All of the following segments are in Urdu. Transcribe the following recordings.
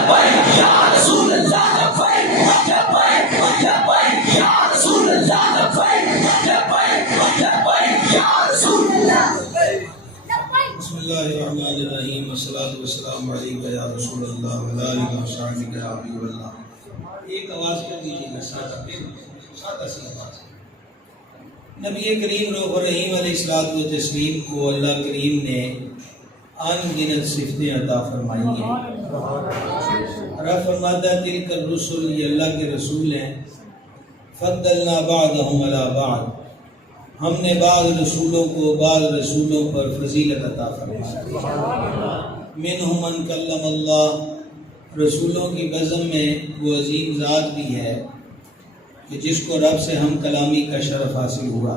لبیک یا رسول اللہ لبیک لبیک لبیک یا رسول اللہ لبیک لبیک لبیک یا رسول اللہ. بسم اللہ الرحمن الرحیم والصلاۃ والسلام علیک یا رسول اللہ وعلی آلہ وصحبہ یا حبیب اللہ. ایک آواز کر دیجیے گا سادہ سی آواز. نبی کریم رؤوف الرحیم علیہ الصلوۃ والتسلیم کو اللہ کریم نے ان گنت صفتیں عطا فرمائی ہیں. اور فرماتا ہے تلک الرسل، یہ اللہ کے رسول ہیں، فضلنا بعضهم علی بعض، ہم نے بعض رسولوں کو بعض رسولوں پر فضیلت عطا فرمائی. منہم من کلم اللہ، رسولوں کی بزم میں وہ عظیم ذات بھی ہے کہ جس کو رب سے ہم کلامی کا شرف حاصل ہوا،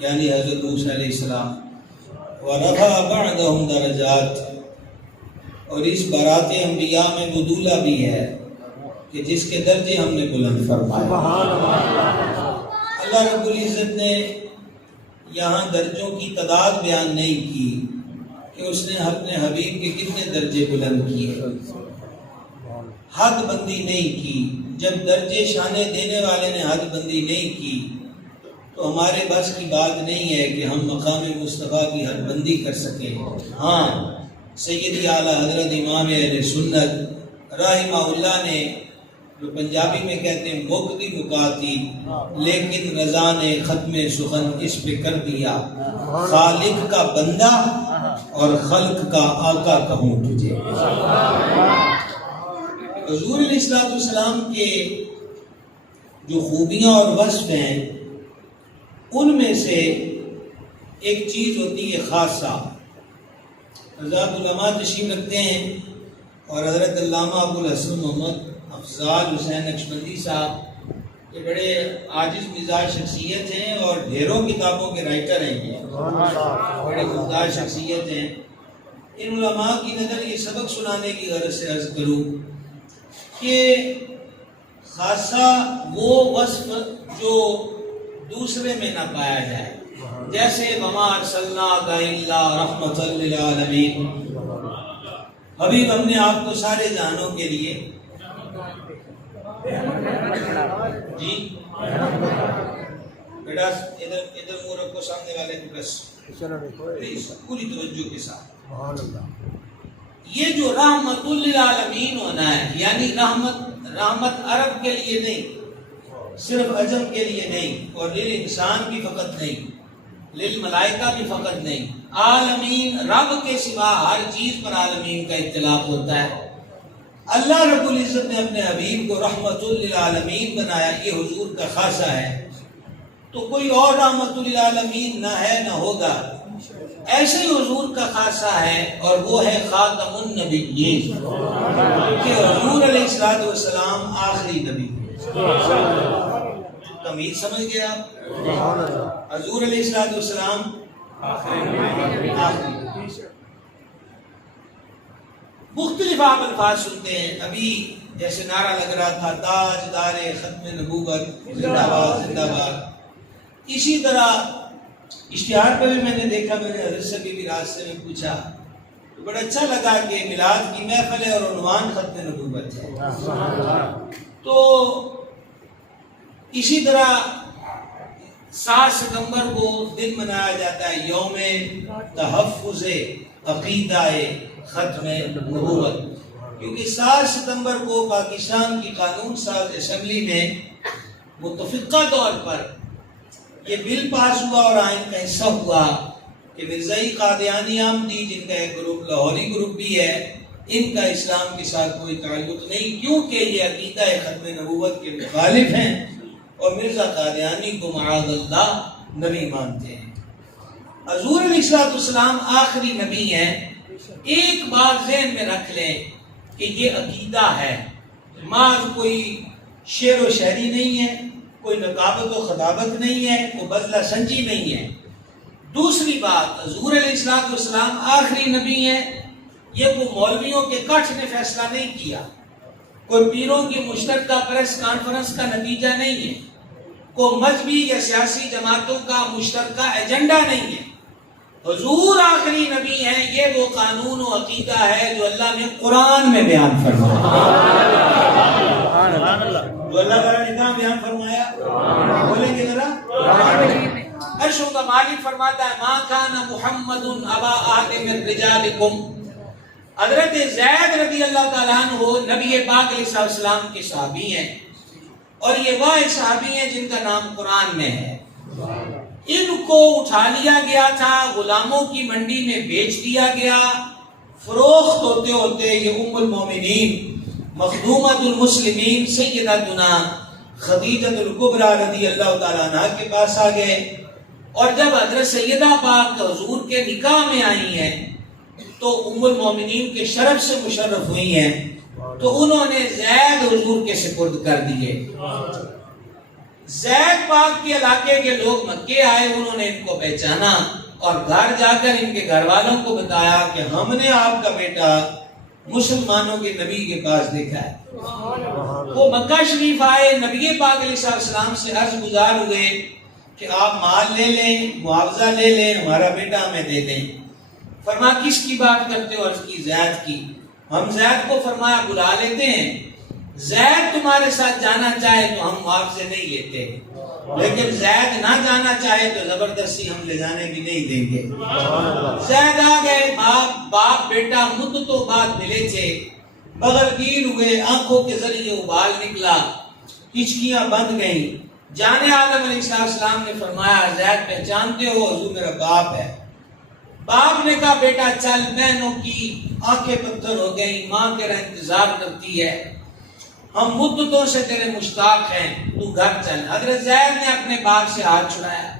یعنی حضرت موسیٰ علیہ السلام. ورفع بعضهم درجات، اور اس برات انبیاء میں وہ دولہ بھی ہے کہ جس کے درجے ہم نے بلند فرمائے. اللہ رب العزت نے یہاں درجوں کی تعداد بیان نہیں کی کہ اس نے اپنے حبیب کے کتنے درجے بلند کیے، حد بندی نہیں کی. جب درجے شانے دینے والے نے حد بندی نہیں کی تو ہمارے بس کی بات نہیں ہے کہ ہم مقام مصطفیٰ کی حد بندی کر سکیں. ہاں، سیدی اعلیٰ حضرت امام اہل سنت رحمہ اللہ نے، جو پنجابی میں کہتے ہیں مقتی مکاتی، لیکن رضا نے ختم سخن اس پہ کر دیا، خالق کا بندہ اور خلق کا آقا کہوں تجھے. حضور علیہ السلام کے جو خوبیاں اور وصف ہیں ان میں سے ایک چیز ہوتی ہے خاصہ. حضرات علماء تشریف رکھتے ہیں اور حضرت علامہ ابو الحسن محمد افضال حسین نقشبندی صاحب یہ بڑے عاجز مزاج شخصیت ہیں اور ڈھیروں کتابوں کے رائٹر ہیں، یہ بڑے ممتاز شخصیت ہیں. ان علماء کی نظر یہ سبق سنانے کی غرض سے عرض کروں کہ خاصہ وہ وصف جو دوسرے میں نہ پایا جائے، جیسے وما ارسلناک الا رحمۃ للعالمین، حبیب ہم نے آپ کو سارے جہانوں کے لیے جی بیٹا ادھر منہ رکھو سامنے والے کو، بس پلیز پوری توجہ کے ساتھ. یہ جو رحمت للعالمین ہونا ہے، یعنی رحمت عرب کے لیے نہیں، صرف عجم کے لیے نہیں، اور للانسان بھی فقط نہیں، للملائکہ بھی فقط نہیں، عالمین رب کے سوا ہر چیز پر عالمین کا اطلاق ہوتا ہے. اللہ رب العزت نے اپنے حبیب کو رحمت للعالمین بنایا، یہ حضور کا خاصہ ہے. تو کوئی اور رحمت للعالمین نہ ہے نہ ہوگا، ایسے ہی حضور کا خاصہ ہے، اور وہ ہے خاتم النبیین، کہ حضور علیہ السلام آخری نبی. تمیز سمجھ گئے آپ؟ حضور علیہ السلام آخری. مختلف آپ الفاظ سنتے ہیں. ابھی جیسے نعرہ لگ رہا تھا تاج دار ختم نبوت زندہ باد زندہ باد، اسی طرح اشتہار پہ بھی میں نے دیکھا، میں نے حضرت سے بھی راستے میں پوچھا تو بڑا اچھا لگا کہ میلاد کی محفل ہے اور عنوان ختم نبوت ہے. تو اسی طرح 7 ستمبر کو دن منایا جاتا ہے یوم تحفظ عقیدہ ختم نبوت، کیونکہ 7 ستمبر کو پاکستان کی قانون ساز اسمبلی میں متفقہ طور پر یہ بل پاس ہوا اور آئین کا حصہ ہوا کہ مرزائی قادیانی احمدی، جن کا ایک گروپ لاہوری گروپ بھی ہے، ان کا اسلام کے ساتھ کوئی تعلق نہیں، کیونکہ یہ عقیدہ ختم نبوت کے مخالف ہیں اور مرزا قادیانی کو معاذ اللہ نبی مانتے ہیں. حضور علیہ السلام آخری نبی ہیں. ایک بات ذہن میں رکھ لیں کہ یہ عقیدہ ہے، محض کوئی شعر و شاعری نہیں ہے، کوئی نقابت و خطابت نہیں ہے، کوئی بدلہ سنجی نہیں ہے. دوسری بات، حضور علیہ السلام آخری نبی ہیں، یہ کوئی مولویوں کے کٹھ نے فیصلہ نہیں کیا، کوئی پیروں کی مشترکہ پریس کانفرنس کا نتیجہ نہیں ہے، کوئی مذہبی یا سیاسی جماعتوں کا مشترکہ ایجنڈا نہیں ہے. حضور آخری نبی ہیں، یہ وہ قانون و عقیدہ ہے جو اللہ نے قرآن میں بیان فرمایا، جو اللہ تعالیٰ نے کہاں بیان فرمایا؟ بولیں گے ذرا؟ عرشوں کا مالک فرماتا ہے ما کان محمد ابا احد من رجالکم. حضرت زید رضی اللہ تعالیٰ عنہ نبی پاک علیہ السلام کے صحابی ہیں، اور یہ وہ صحابی ہیں جن کا نام قرآن میں ہے. ان کو اٹھا لیا گیا تھا، غلاموں کی منڈی میں بیچ دیا گیا، فروخت ہوتے ہوتے یہ ام المومنین مخدومۃ المسلمین سیدتنا خدیجہ الکبریٰ رضی اللہ تعالیٰ عنہ کے پاس آ گئے. اور جب حضرت سیدہ پاک حضور کے نکاح میں آئی ہیں تو ام المومنین کے شرف سے مشرف ہوئی ہیں، تو انہوں نے زید حضور کے سپرد کر دیے. زید پاک کے علاقے کے لوگ مکے آئے، انہوں نے ان کو پہچانا اور گھر جا کر ان کے گھر والوں کو بتایا کہ ہم نے آپ کا بیٹا مسلمانوں کے نبی کے پاس دیکھا ہے. وہ مکہ شریف آئے، نبی پاک علیہ السلام سے عرض گزار ہوئے کہ آپ مال لے لیں، معاوضہ لے لیں، ہمارا بیٹا ہمیں دے دیں. فرمایا کس کی بات کرتے ہو؟ عرض کی زید کی. ہم زید کو فرمایا بلا لیتے ہیں، زید تمہارے ساتھ جانا چاہے تو ہم معاوضے نہیں لیتے، لیکن زید نہ جانا چاہے تو زبردستی ہم لے جانے بھی نہیں دیں گے. زید آ گئے، باپ بیٹا مدتوں بعد ملے تھے، بغل گیر ہوئے، آنکھوں کے ذریعے ابال نکلا، ہچکیاں بند گئیں. جان عالم علیہ السلام نے فرمایا زید پہچانتے ہو؟ حضور میرا باپ ہے. باپ نے کہا بیٹا چل. بہنوں کی آنکھیں پتھر ہو گئی، ماں تیرا انتظار کرتی ہے، ہم مدتوں سے تیرے مشتاق ہیں، تو گھر چل. حضرت زید نے اپنے باپ سے ہاتھ چھڑایا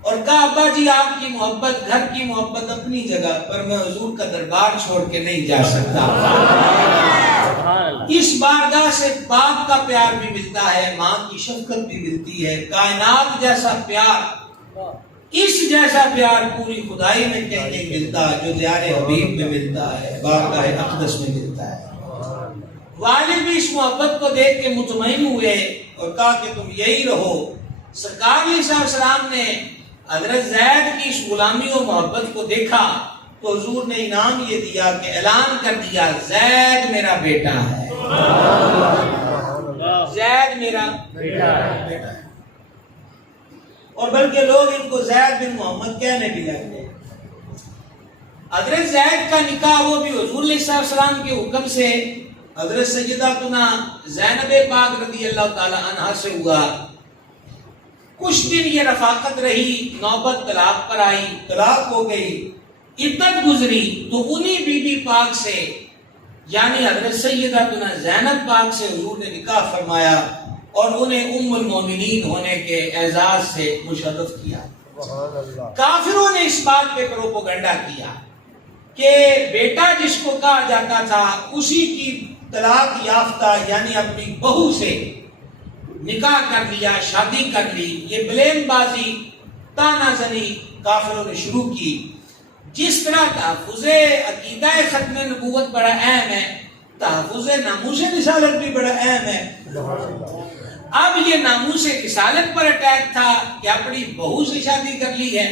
اور کہا ابا جی آپ کی محبت، گھر کی محبت اپنی جگہ پر، میں حضور کا دربار چھوڑ کے نہیں جا سکتا. اس بارگاہ سے باپ کا پیار بھی ملتا ہے، ماں کی شفقت بھی ملتی ہے. کائنات جیسا پیار، اس جیسا پیار پوری خدائی میں کہیں نہیں ملتا جو دیار حبیب میں ملتا ہے، بارگاہ اقدس میں ملتا ہے. والد بھی اس محبت کو دیکھ کے مطمئن ہوئے اور کہا کہ تم یہی رہو. سرکار علیہ السلام نے حضرت زید کی اس غلامی و محبت کو دیکھا تو حضور نے انعام یہ دیا کہ اعلان کر دیا زید میرا بیٹا ہے، زید میرا بیٹا ہے. اور بلکہ لوگ ان کو زید بن محمد کہنے بھی لگ گئے. حضرت زید کا نکاح وہ بھی حضور علیہ السلام کے حکم سے حضرت سیداتنا زینب پاک رضی اللہ تعالی عنہا سے ہوا. کچھ دن یہ رفاقت رہی، نوبت طلاق پر آئی، طلاق ہو گئی، عدت گزری تو انہی بی بی پاک سے یعنی حضرت سیداتنا زینب پاک سے حضور نے نکاح فرمایا اور انہیں ام المومنین ہونے کے اعزاز سے مشرف کیا. کافروں نے اس بات پہ پروپیگنڈا کیا کہ بیٹا جس کو کہا جاتا تھا اسی کی طلاق یافتہ یعنی اپنی بہو سے نکاح کر لیا، شادی کر لی. یہ بلیم بازی، تانا زنی کافروں نے شروع کی. جس طرح تحفظ عقیدہ ختم نبوت بڑا اہم ہے، تحفظ ناموس رسالت بھی بڑا اہم ہے. اب یہ ناموس رسالت پر اٹیک تھا کہ اپنی بہو سے شادی کر لی ہے،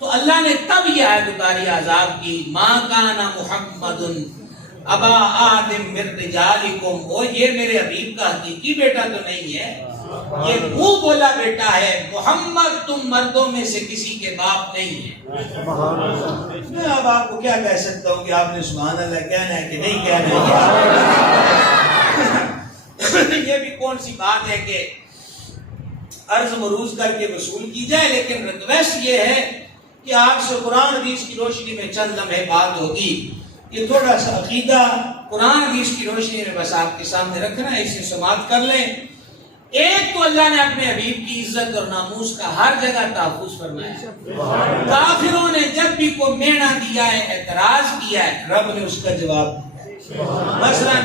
تو اللہ نے تب یہ آیت اتاری عذاب کی ما کان محمد ابا آدم من رجالکم. او یہ میرے حبیب کا حقیقی بیٹا تو نہیں ہے، یہ منہ بولا بیٹا ہے. محمد تم مردوں میں سے کسی کے باپ نہیں ہے. میں اب آپ کو کیا کہہ سکتا ہوں کہ آپ نے سبحان اللہ کہنا ہے کہ نہیں کہنا ہے. یہ بھی کون سی بات ہے کہ عرض مروز کر کے وصول کی جائے، لیکن ریکویسٹ یہ ہے کہ آپ سے قرآن حدیث کی روشنی میں چند لمحے بات ہوگی. یہ تھوڑا سا عقیدہ قرآن حدیث کی روشنی میں بس آپ کے سامنے رکھنا ہے، اسے سماعت کر لیں. ایک تو اللہ نے اپنے حبیب کی عزت اور ناموس کا ہر جگہ تحفظ فرمایا ہے. کافروں نے جب بھی کوئی مینا دیا ہے، اعتراض کیا ہے، رب نے اس کا جواب دیا ہے. مثلا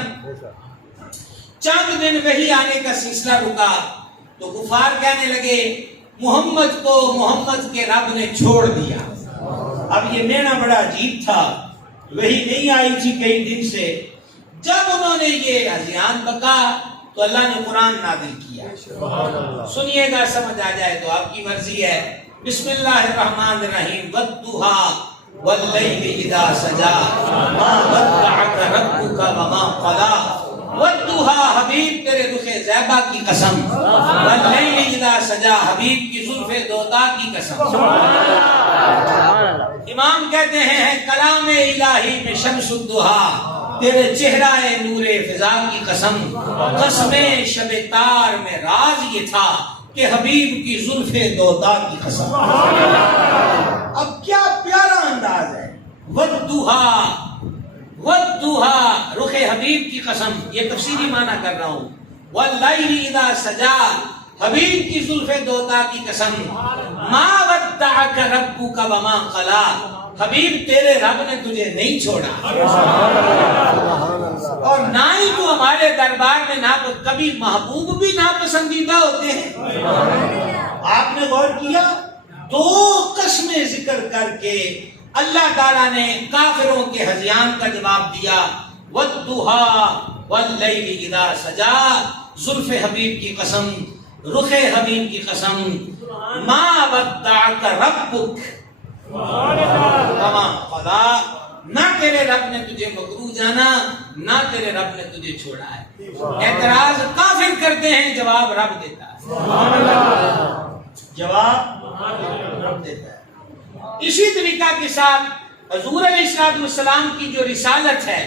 چند دن وحی آنے کا سلسلہ رکا تو کفار کہنے لگے محمد کو محمد کے رب نے چھوڑ دیا. اب یہ مینا بڑا عجیب تھا، وحی نہیں آئی تھی کئی دن سے. جب انہوں نے یہ ہذیان بکا تو اللہ نے قرآن نازل کیا. سنیے گا، سمجھ آ جائے تو آپ کی مرضی ہے. بسم اللہ الرحمن الرحیم والضحیٰ واللیل اذا سجا ما ودعک ربک وما قلا والضحیٰ حبیب تیرے رخ زیبا کی قسم واللیل اذا سجا حبیب کی زلف دوتا کی قسم امام کہتے ہیں کلام الہی میں شمس الضحیٰ تیرے چہرہ نور فضا کی قسم قسم شب تار میں راز یہ تھا کہ حبیب کی زلف دوتا کی قسم اب کیا پیارا انداز ہے والضحیٰ والضحیٰ رخ حبیب کی قسم یہ تفسیری معنی کر رہا ہوں واللیل اذا سجا حبیب کی زلف دوتا کی قسم ما ودعک ربک وما قلا حبیب تیرے رب نے تجھے نہیں چھوڑا اور نہ ہی تو ہمارے دربار میں نہ کبھی محبوب بھی ناپسندیدہ ہوتے ہیں آپ نے غور کیا دو قسمیں ذکر کر کے اللہ تعالیٰ نے کافروں کے ہذیان کا جواب دیا والضحیٰ واللیل اذا سجا زلف حبیب کی قسم رخ حبیب کی قسم ما ودعک ربک وما قلا نہ تیرے رب نے تجھے مکروہ جانا نہ تیرے رب نے تجھے چھوڑا ہے اعتراض کافر کرتے ہیں جواب رب دیتا ہے جواب رب دیتا ہے اسی طریقہ کے ساتھ حضور علیہ السلام کی جو رسالت ہے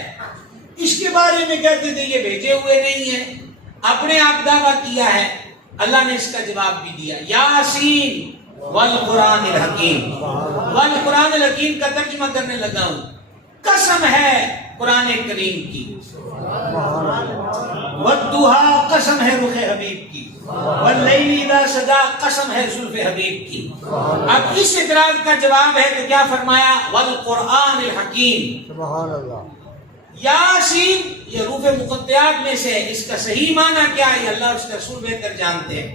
اس کے بارے میں کہتے تھے یہ بھیجے ہوئے نہیں ہیں اپنے آپ دعویٰ کیا ہے اللہ نے اس کا جواب بھی دیا یاسین والقرآن الحکیم والقرآن الحکیم کا ترجمہ کرنے لگا ہوں قسم ہے قرآن کریم کی والضحیٰ قسم ہے رخ حبیب کی واللیل اذا سجا قسم ہے زلف حبیب کی اب اس اعتراض کا جواب ہے تو کیا فرمایا والقرآن الحکیم سبحان اللہ یاسین یہ حروف مقطعات میں سے اس کا صحیح معنی کیا ہے اللہ اور اس کے رسول بہتر جانتے ہیں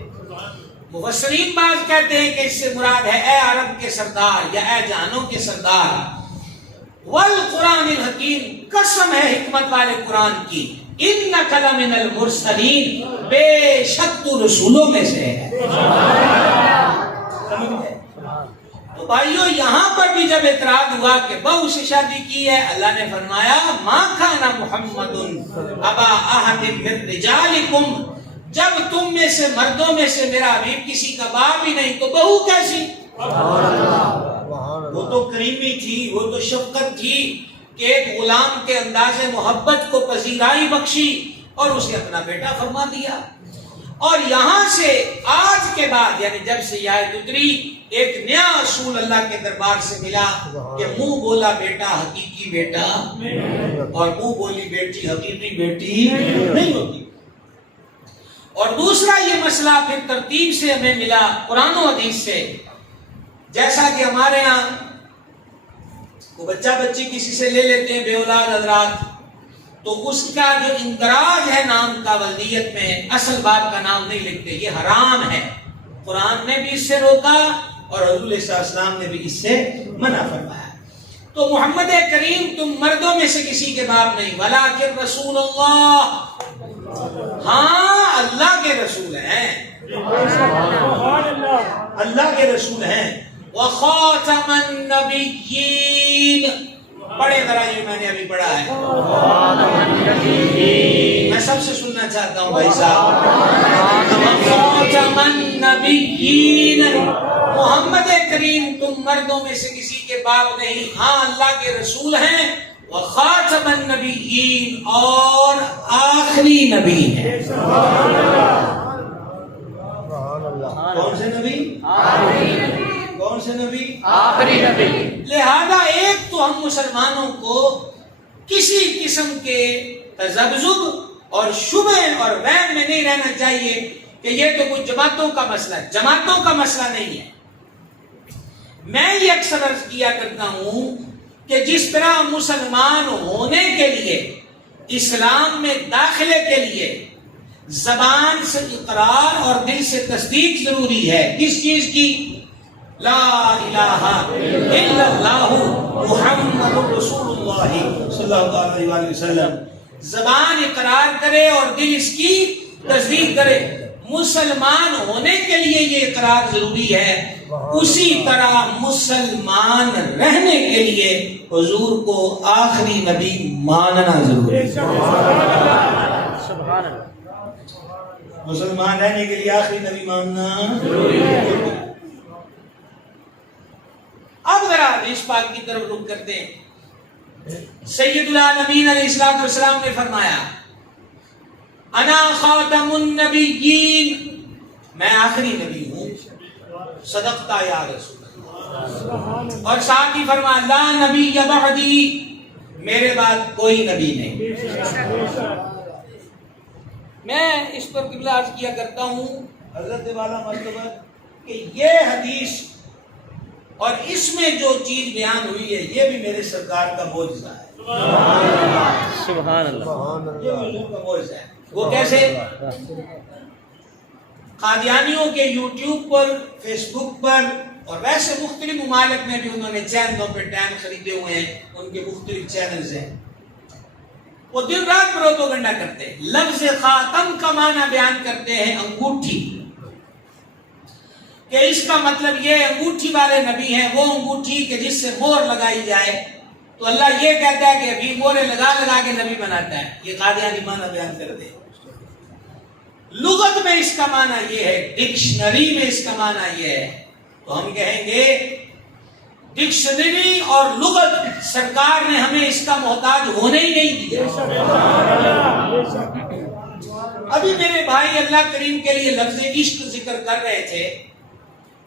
مفسرین بعض کہتے ہیں کہ اس سے مراد ہے اے عرب کے سردار یا اے جہانوں کے سردار والقرآن الحکیم قسم ہے حکمت والے قرآن کی انک لمن المرسلین بے شک تو رسولوں میں سے ہے تو بھائیو یہاں پر بھی جب اعتراض ہوا کہ بہو سے شادی کی ہے اللہ نے فرمایا ما کان محمد ابا احد من رجالکم جب تم میں سے مردوں میں سے میرا حبیب کسی کا باپ ہی نہیں تو بہو کیسی وہ تو کریمی تھی وہ تو شفقت تھی کہ ایک غلام کے انداز محبت کو پذیرائی بخشی اور اسے اپنا بیٹا فرما دیا اور یہاں سے آج کے بعد یعنی جب سے یہ آیت اتری ایک نیا اصول اللہ کے دربار سے ملا کہ منہ بولا بیٹا حقیقی بیٹا اور منہ بولی بیٹی حقیقی بیٹی نہیں ہوتی اور دوسرا یہ مسئلہ پھر ترتیب سے ہمیں ملا قرآن و حدیث سے جیسا کہ ہمارے ہاں وہ بچہ بچی کسی سے لے لیتے ہیں بے اولاد حضرات تو اس کا جو اندراج ہے نام کا ولدیت میں اصل باپ کا نام نہیں لکھتے یہ حرام ہے قرآن نے بھی اس سے روکا اور حضور علیہ السلام نے بھی اس سے منع فرمایا تو محمد کریم تم مردوں میں سے کسی کے باپ نہیں ولیکن رسول اللہ ہاں اللہ کے رسول ہیں اللہ کے رسول ہیں وخاتم النبیین پڑھے ذرا یہ میں نے ابھی پڑھا ہے میں سب سے سننا چاہتا ہوں بھائی صاحب وخاتم النبیین محمد کریم تم مردوں میں سے کسی کے باپ نہیں ہاں اللہ کے رسول ہیں وخاتم النبیین اور آخری نبی ہیں کون سے نبی کون سے نبی آخری نبی لہذا ایک تو ہم مسلمانوں کو کسی قسم کے تذبذب اور شبہ اور وہم میں نہیں رہنا چاہیے کہ یہ تو کچھ جماعتوں کا مسئلہ ہے جماعتوں کا مسئلہ نہیں ہے میں یہ اکثر عرض کیا کرتا ہوں کہ جس طرح مسلمان ہونے کے لیے اسلام میں داخلے کے لیے زبان سے اقرار اور دل سے تصدیق ضروری ہے کس چیز کی لا الہ الا اللہ محمد رسول اللہ صلی اللہ علیہ وسلم زبان اقرار کرے اور دل اس کی تصدیق کرے مسلمان ہونے کے لیے یہ اقرار ضروری ہے اسی طرح مسلمان رہنے کے لیے حضور کو آخری نبی ماننا ضروری ہے. مسلمان رہنے کے لیے آخری نبی ماننا ضروری ہے. اب ذرا حدیث پاک کی طرف رخ کرتے ہیں. سید العالمین علیہ السلام نے فرمایا انا خاتم النبیین، میں آخری نبی ہوں. صدقتا یا رسول اللہ. اور ساتھ ہی فرمایا لا نبی بعدی، میرے بعد کوئی نبی نہیں. میں اس پر قبلہ عرض کیا کرتا ہوں حضرت والا مرتبہ کہ یہ حدیث اور اس میں جو چیز بیان ہوئی ہے یہ بھی میرے سرکار کا معجزہ ہے. سبحان اللہ. یہ حضور کا معجزہ ہے. وہ کیسے؟ قادیانیوں کے یوٹیوب پر، فیس بک پر اور ویسے مختلف ممالک میں بھی انہوں نے چینلوں پہ ٹائم خریدے ہوئے ہیں، ان کے مختلف چینلز ہیں. وہ دن رات پروپیگنڈا کرتے ہیں. لفظ خاتم کا معنی بیان کرتے ہیں انگوٹھی، کہ اس کا مطلب یہ انگوٹھی والے نبی ہیں، وہ انگوٹھی کہ جس سے مہر لگائی جائے. تو اللہ یہ کہتا ہے کہ ابھی مہریں لگا لگا کے نبی بناتا ہے. یہ قادیانی معنی بیان کرتے ہیں. لغت میں اس کا معنی یہ ہے، ڈکشنری میں اس کا معنی یہ ہے. تو ہم کہیں گے ڈکشنری اور لغت سرکار نے ہمیں اس کا محتاج ہونے ہی نہیں دیا. ابھی میرے بھائی اللہ کریم کے لیے لفظ عشق ذکر کر رہے تھے.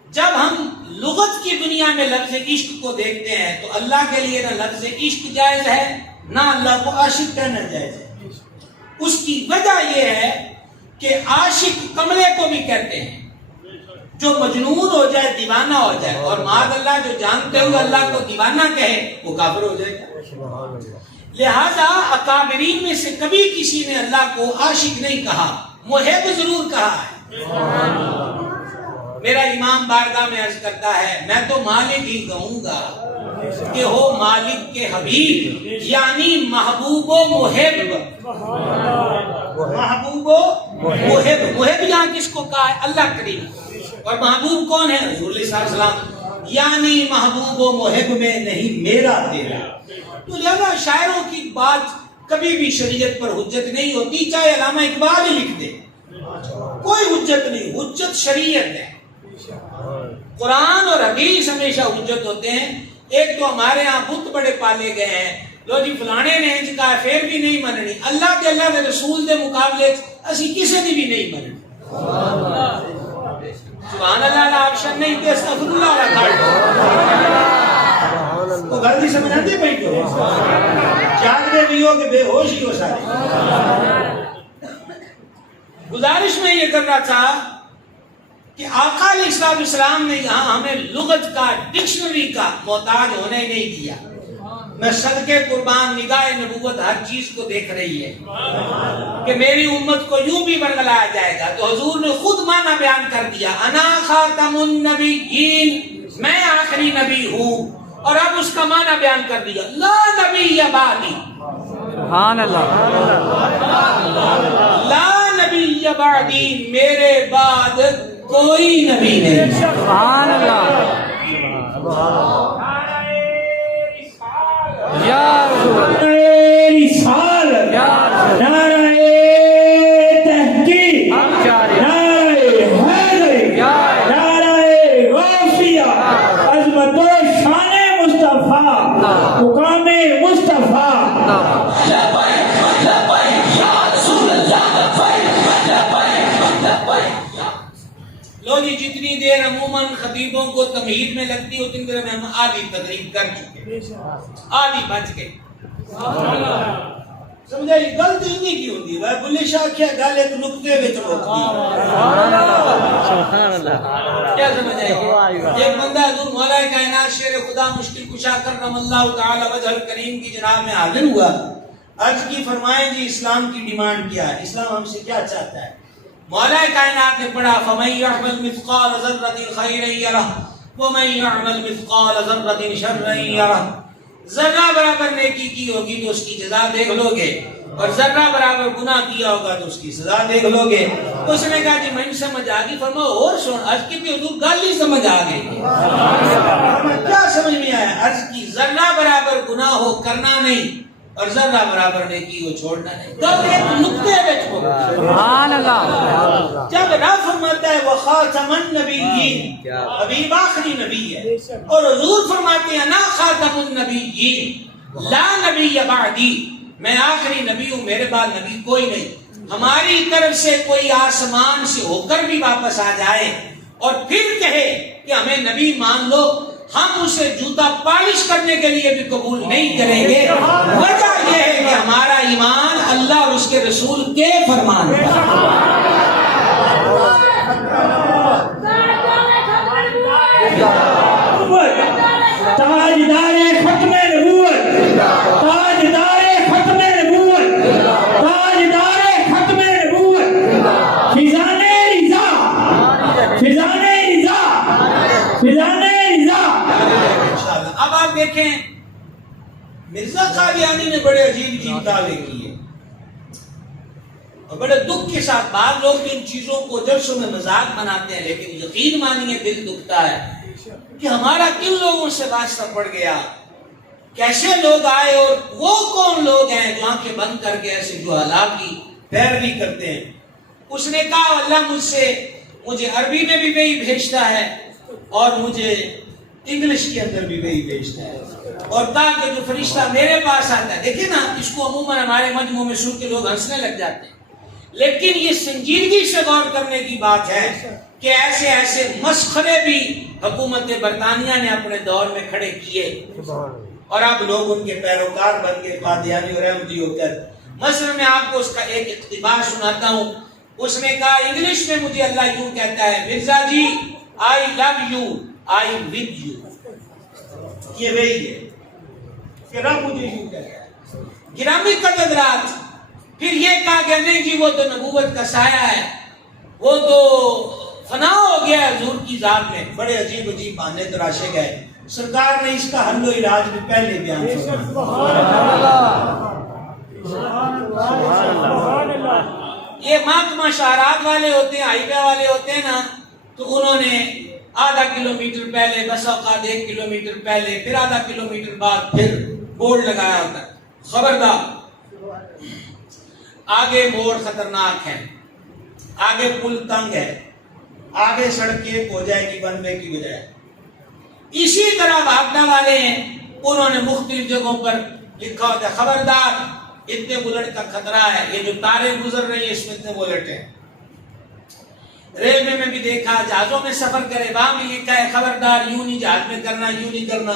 جب ہم لغت کی دنیا میں لفظ عشق کو دیکھتے ہیں تو اللہ کے لیے نہ لفظ عشق جائز ہے نہ اللہ کو عاشق کہنا جائز ہے. اس کی وجہ یہ ہے کہ عاشق کملے کو بھی کہتے ہیں، جو مجنون ہو جائے، دیوانہ ہو جائے، اور معاذ اللہ جو جانتے ہوئے اللہ کو دیوانہ کہے وہ کافر ہو جائے گا. لہذا اکابرین میں سے کبھی کسی نے اللہ کو عاشق نہیں کہا، محب ضرور کہا ہے. میرا امام بارگاہ میں عرض کرتا ہے میں تو مالک ہی کہوں گا کہ ہو مالک کے حبیب، یعنی محبوب و محب. محبوب و محب، محب یہاں کس کو کہا ہے؟ اللہ کریم. اور محبوب کون ہے؟ حضور صلی اللہ علیہ وسلم. یعنی محبوب و محب میں نہیں میرا تیرا. تو لہذا شاعروں کی بات کبھی بھی شریعت پر حجت نہیں ہوتی، چاہے علامہ اقبال ہی لکھ دے، کوئی حجت نہیں. حجت شریعت ہے. قرآن اور حدیث ہمیشہ حجت ہوتے ہیں. ایک تو ہمارے ہاں بت بڑے پالے گئے ہیں، لو جی فلانے نے انج کہا پھر بھی نہیں مننی. اللہ کے رسول دے مقابلے اسی کسی دی بھی نہیں مننی. سبحان اللہ دا آپشن نہیں تے استغفر اللہ دا کھڑ. وہ غلطی سمجھاتے بھائی کو جاگ دے بھی ہو کہ بے ہوش ہی ہو سارے. گزارش میں یہ کرنا تھا کہ آقا علیہ السلام نے یہاں ہمیں لغت کا، ڈکشنری کا محتاج ہونے ہی نہیں دیا. میں صدقے قربان نگاہ نبوت ہر چیز کو دیکھ رہی ہے کہ میری امت کو یوں بھی برگلایا جائے گا. تو حضور نے خود معنی بیان کر دیا انا خاتم النبیین، میں آخری نبی ہوں. اور اب اس کا معنی بیان کر دیا لا نبی بعدی. سبحان اللہ. لا نبی بعدی، میرے بعد کوئی نبی نہیں. سبحان اللہ. یا رسول اللہ. نعرہ تحقیق، نعرہ حیدری، نعرہ غوثیہ، عظمت و شان مصطفیٰ، مقام مصطفیٰ. لو جی جتنی دیر عموماً خطیبوں کو تمہید میں لگتی ہے اتنی دیر میں ہم آدھی تقریب کر چکے، آدھی بچ گئے. سمجھا یہ غلطی نہیں کی ہوتی ہے. بلے شاہ کیا گل ایک نقطے وچ روکتی ہے. سبحان اللہ. کیا سمجھ آئی؟ ایک بندہ حضور مولا کائنات شیر خدا مشکل کشا کرم اللہ تعالی وجہ الکریم کی جناب میں حاضر ہوا. عرض کی فرمائیں جی اسلام کی ڈیمانڈ کیا ہے، اسلام ہم سے کیا چاہتا ہے؟ مولا کائنات نے پڑھا فَمَن يَعْمَلْ مِثْقَالَ ذَرَّةٍ خَيْرًا يَرَهُ وَمَن يَعْمَلْ مِثْقَالَ ذَرَّةٍ شَرًّا يَرَهُ. ذرہ برابر نیکی کی ہوگی تو اس کی جزا دیکھ لو گے، اور ذرہ برابر گناہ کیا ہوگا تو اس کی سزا دیکھ لو گے۔ اس نے کہا جی میں سمجھ آ گئی، فرمایا اور سن، عرض کی بھی حضور گل ہی سمجھ آ گئی، کیا سمجھ میں آیا؟ عرض کی ذرہ برابر گناہ ہو کرنا نہیں اور ذرہ برابر نیکی ہو چھوڑنا نہیں، تو ایک نقطے وچ ہو۔ سبحان اللہ۔ جب رب فرماتا ہے وہ خاتم النبیین، حبیب آخری نبی ہے، اور حضور فرماتے ہیں نا خاتم النبیین لا نبی بعدی، میں آخری نبی ہوں، میرے بعد نبی کوئی نہیں۔ ہماری طرف سے کوئی آسمان سے ہو کر بھی واپس آ جائے اور پھر کہے کہ ہمیں نبی مان لو، ہم اسے جوتا پالش کرنے کے لیے بھی قبول نہیں کریں گے۔ وجہ یہ ہے کہ ہمارا ایمان اللہ اور اس کے رسول کے فرمان پر۔ تاجدار ختم نبوت، تاجدار ختم نبوت، تاجدار ختم نبوت، فضان رضا، فضان رضا، فضان رضا۔ اب آپ دیکھیں مرزا قادیانی نے بڑے عجیب عجیب دعوے کیے اور بڑے دکھ کے ساتھ، بعض لوگ ان چیزوں کو جلسوں میں مذاق بناتے ہیں، لیکن یقین مانیے دل دکھتا ہے کہ ہمارا کن لوگوں سے واسطہ پڑ گیا، کیسے لوگ آئے اور وہ کون لوگ ہیں جو آنکھیں بند کر کے ایسے جہلا کی پیروی کرتے ہیں۔ اس نے کہا اللہ مجھے عربی میں بھی وہی بھیجتا ہے اور مجھے انگلش کے اندر بھی وہی بھیجتا ہے، اور تاکہ جو فرشتہ میرے پاس آتا ہے، دیکھیں نا اس کو عموماً ہمارے مجموعوں میں سن کے لوگ ہنسنے لگ جاتے ہیں، لیکن یہ سنجیدگی سے غور کرنے کی بات ہے کہ ایسے ایسے مسخرے بھی حکومت برطانیہ نے اپنے دور میں کھڑے کیے اور اب لوگ ان کے پیروکار بن کے قادیانی اور احمدی ہو کر۔ مثلا میں آپ کو اس کا ایک اقتباس سناتا ہوں۔ اس نے کہا انگلش میں مجھے اللہ یوں کہتا ہے Mirza ji I love you I with you, یہ وہی ہے کہ رب مجھے یوں کہتا ہے۔ گرامی قدرات پھر یہ کہا کہ نہیں جی وہ تو نبوت کا سایہ ہے، وہ تو فنا ہو گیا حضور کی ذات میں۔ بڑے عجیب عجیب بہانے تراشے گئے، سرکار نے اس کا حل و علاج بھی پہلے بیان فرمایا۔ یہ محکمہ شاہراہ والے ہوتے ہیں، ہائی وے والے ہوتے ہیں نا، تو انہوں نے آدھا کلومیٹر پہلے، بس اوقات 1 کلومیٹر پہلے، پھر آدھا کلومیٹر بعد پھر بورڈ لگایا ہوتا ہے، خبردار آگے موڑ خطرناک ہے، آگے پل تنگ ہے، آگے سڑک ایک ہو جائے گی ون وے کی بجائے۔ اسی طرح بھاگنا والے ہیں، انہوں نے مختلف جگہوں پر لکھا ہوتا ہے خبردار اتنے بلٹ کا خطرہ ہے، یہ جو تاریں گزر رہی ہیں اس میں اتنے بلٹ ہیں۔ ریلوے میں بھی دیکھا، جہازوں میں سفر کرے وہاں بھی لکھا ہے خبردار یوں نہیں جہاز میں کرنا، یوں نہیں کرنا۔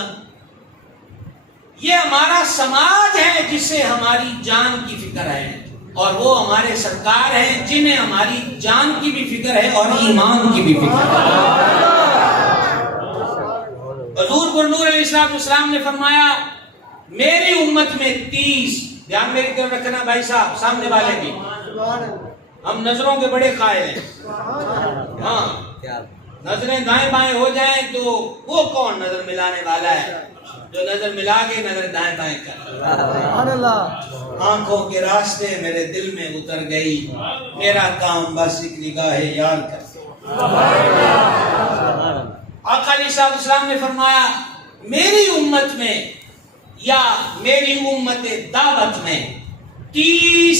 یہ ہمارا سماج ہے جس سے ہماری جان کی فکر ہے، اور وہ ہمارے سرکار ہیں جنہیں ہماری جان کی بھی فکر ہے اور ایمان کی بھی فکر ہے۔ حضور پر نور علیہ السلام نے فرمایا میری امت میں 30، دھیان میری طرف رکھنا بھائی صاحب، سامنے والے بھی، ہم نظروں کے بڑے قائل ہیں، ہاں نظریں دائیں بائیں ہو جائیں تو وہ کون نظر ملانے والا ہے جو نظر ملا کے نظر دائیں بائیں کر۔ آنکھوں کے راستے میرے دل میں اتر گئی، میرا کام بس ایک نگاہ یار کر۔ آقا علیہ السلام نے فرمایا میری امت میں یا میری امت دعوت میں 30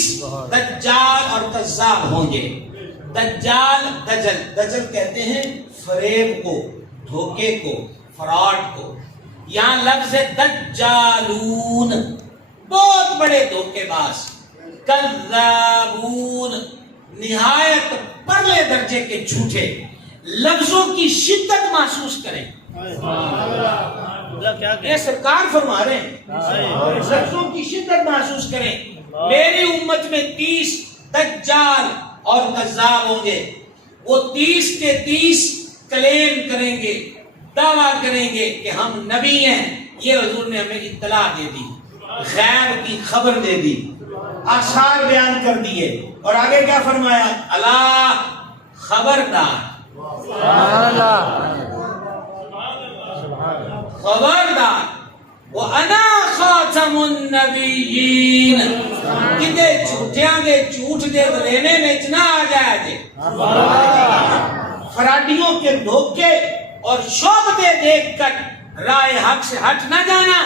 دجال اور کذاب ہوں گے۔ دجال دجل کہتے ہیں فریب کو، دھوکے کو، فراڈ کو۔ یہاں لفظ دجالون، بہت بڑے دھوکے باز، کذابون نہایت پرلے درجے کے جھوٹے۔ لفظوں کی شدت محسوس کریں، یہ سرکار فرما رہے ہیں، لفظوں کی شدت محسوس کریں۔ میری امت میں 30 دجال اور کذاب ہوں گے، وہ 30 کے 30 کلیم کریں گے، دعویٰ کریں گے کہ ہم نبی ہیں۔ یہ حضور نے ہمیں اطلاع دے دی، غیب کی خبر دے دی، آثار بیان کر دیے، اور آگے کیا فرمایا؟ اللہ خبردار، خبردار وَأَنَا خَاتَمُ النَّبِيِّينَ کتے جھوٹیاں دے جھوٹ دے بلینے میں اتنا آ جائے تھے، فراڈیوں کے دھوکے اور شعبدے دیکھ کر رائے حق سے ہٹ نہ جانا.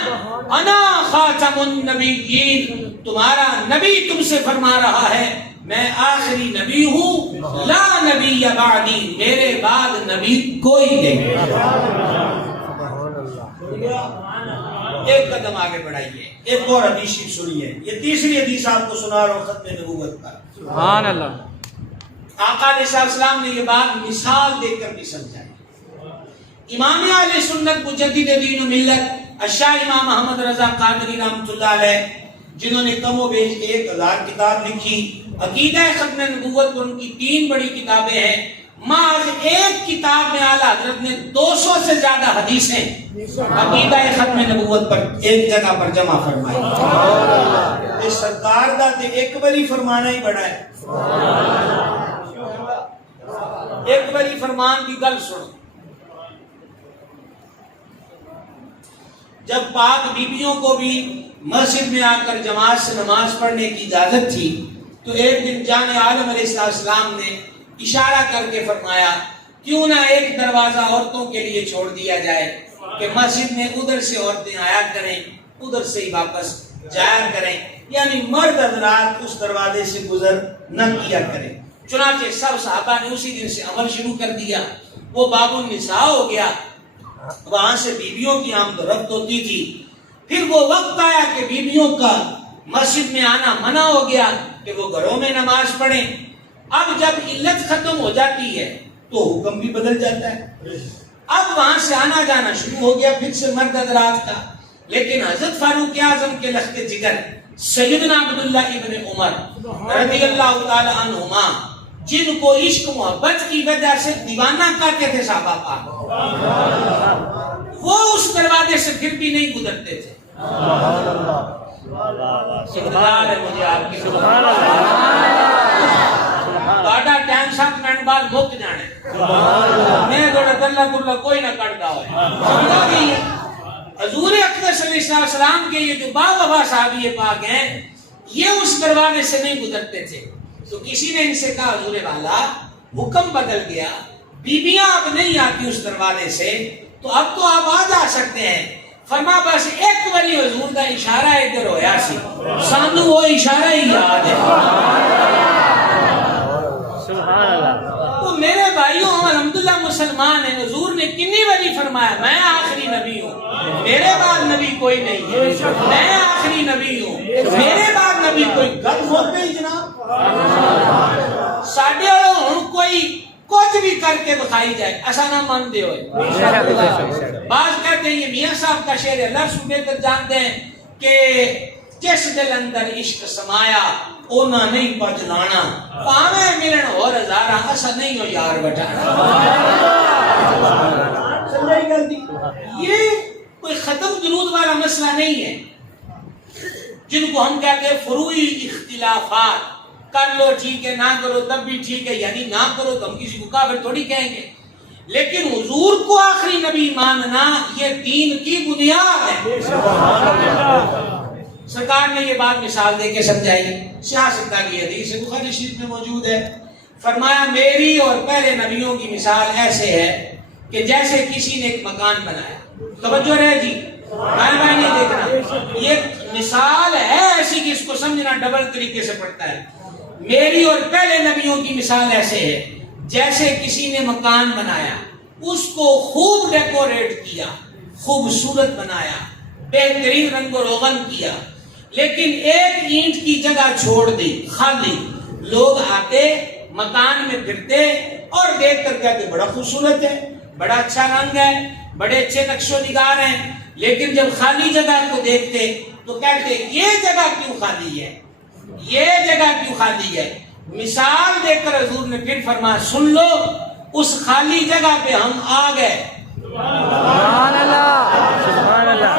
انا خاتم النبیین، تمہارا نبی تم سے فرما رہا ہے میں آخری نبی ہوں، لا نبی بعدی، میرے بعد نبی کوئی نہیں. ایک قدم آگے بڑھائیے، ایک اور حدیث سنیے. یہ تیسری حدیث آپ کو سنا رہا ہوں ختم نبوت پر. سبحان اللہ. آقا علیہ السلام نے یہ بات مثال دے کر بھی سمجھائی. امام اہل سنت مجدد دین و ملت الشاہ امام محمد رضا قادری رحمۃ اللہ علیہ، جنہوں نے کم و بیش 1000 کتاب لکھی. عقیدہ ختم نبوت پر ان کی 3 بڑی کتابیں ہیں. محض ایک کتاب میں اعلیٰ حضرت نے 200 سے زیادہ حدیثیں عقیدہ ختم نبوت پر ایک جگہ پر جمع فرمائی. اس سرکار دا تے ایک باری فرمانا ہی بڑا ہے. ایک باری فرمان کی گل سنو. جب پاک بیبیوں کو بھی مسجد میں آ کر جماعت سے نماز پڑھنے کی اجازت تھی تو ایک دن جان عالم علیہ السلام نے اشارہ کر کے فرمایا کیوں نہ ایک دروازہ عورتوں کے لیے چھوڑ دیا جائے کہ مسجد میں ادھر سے عورتیں آیا کریں ادھر سے ہی واپس جایا کریں، یعنی مرد حضرات اس دروازے سے گزر نہ کیا کریں. چنانچہ سب صحابہ نے اسی دن سے عمل شروع کر دیا. وہ باب النساء ہو گیا، وہاں سے بیویوں کی آمد و رفت ہوتی تھی. پھر وہ وقت آیا کہ بیویوں کا مسجد میں آنا منع ہو گیا کہ وہ گھروں میں نماز پڑھیں. اب جب علت ختم ہو جاتی ہے تو حکم بھی بدل جاتا ہے. اب وہاں سے آنا جانا شروع ہو گیا پھر سے مرد حضرات کا. لیکن حضرت فاروق اعظم کے لخت جگر سیدنا عبداللہ ابن عمر رضی اللہ تعالی عنہما، جن کو عشق محبت کی وجہ سے دیوانہ کہتے تھے صحابہ پاک، وہ اس دروازے سے پھر بھی نہیں گزرتے تھے. سبحان ہے مجھے آپ کی. سبحان اللہ. باڈا ٹائم ساتھ میں بعد مک جانے میں گوڑا دلہ گلہ کوئی نہ کرتا ہوئے. سمجھا گئی ہے حضور اقدس علیہ السلام کے یہ جو باوفا صحابی پاک ہیں یہ اس دروازے سے نہیں گزرتے تھے. تو کسی نے ان سے کہا حضور والا حکم بدل گیا، بیبیاں اب نہیں آتی اس دروازے سے، تو اب تو آپ آ جا سکتے ہیں. فرما بس ایک باری حضور کا اشارہ ادھر ہویا سی، سانو وہ اشارہ ہی یاد ہے. تو میرے بھائیوں ہم الحمدللہ مسلمان ہیں. حضور نے کتنی باری فرمایا میں آخری نبی ہوں، میرے بعد نبی کوئی نہیں ہے، میں آخری نبی ہوں، میرے بعد نبی کوئی. گل ہو گئی جناب. ساڈے ہوں کوئی کچھ بھی کر کے دکھائی جائے ایسا نہ مانتے ہوئے. بعض کہتے ہیں یہ میاں صاحب کا شعر ہے، لفظ بہتر جانتے ہیں کہ جس دل اندر عشق سمایا اونا نہیں پجلانا، پاویں ملن اور ہزارہ ایسا نہیں ہو یار بٹانا. سمجھائی گل دی. یہ کوئی ختم درود والا مسئلہ نہیں ہے جن کو ہم کہتے ہیں فروعی اختلافات. کر لو ٹھیک ہے، نہ کرو تب بھی ٹھیک ہے، یعنی نہ کرو تو ہم کسی کو کافر تھوڑی کہیں گے. لیکن حضور کو آخری نبی ماننا یہ دین کی بنیاد ہے. سرکار نے یہ بات مثال دے کے سمجھائی. سیاست کی حدیث بخاری شریف میں موجود ہے. فرمایا میری اور پہلے نبیوں کی مثال ایسے ہے کہ جیسے کسی نے ایک مکان بنایا. توجہ رہے جی، بھائی نہیں دیکھنا. یہ مثال ہے ایسی کہ اس کو سمجھنا ڈبل طریقے سے پڑتا ہے. میری اور پہلے نبیوں کی مثال ایسے ہے جیسے کسی نے مکان بنایا، اس کو خوب ڈیکوریٹ کیا، خوبصورت بنایا، بہترین رنگ و روغن کیا، لیکن ایک اینٹ کی جگہ چھوڑ دی خالی. لوگ آتے مکان میں پھرتے اور دیکھ کر کہتے بڑا خوبصورت ہے، بڑا اچھا رنگ ہے، بڑے اچھے نقش و نگار ہیں. لیکن جب خالی جگہ کو دیکھتے تو کہتے یہ جگہ کیوں خالی ہے، یہ جگہ کیوں خالی ہے. مثال دے کر حضور نے پھر فرمایا سن لو اس خالی جگہ پہ ہم آ گئے. سبحان اللہ. سبحان اللہ.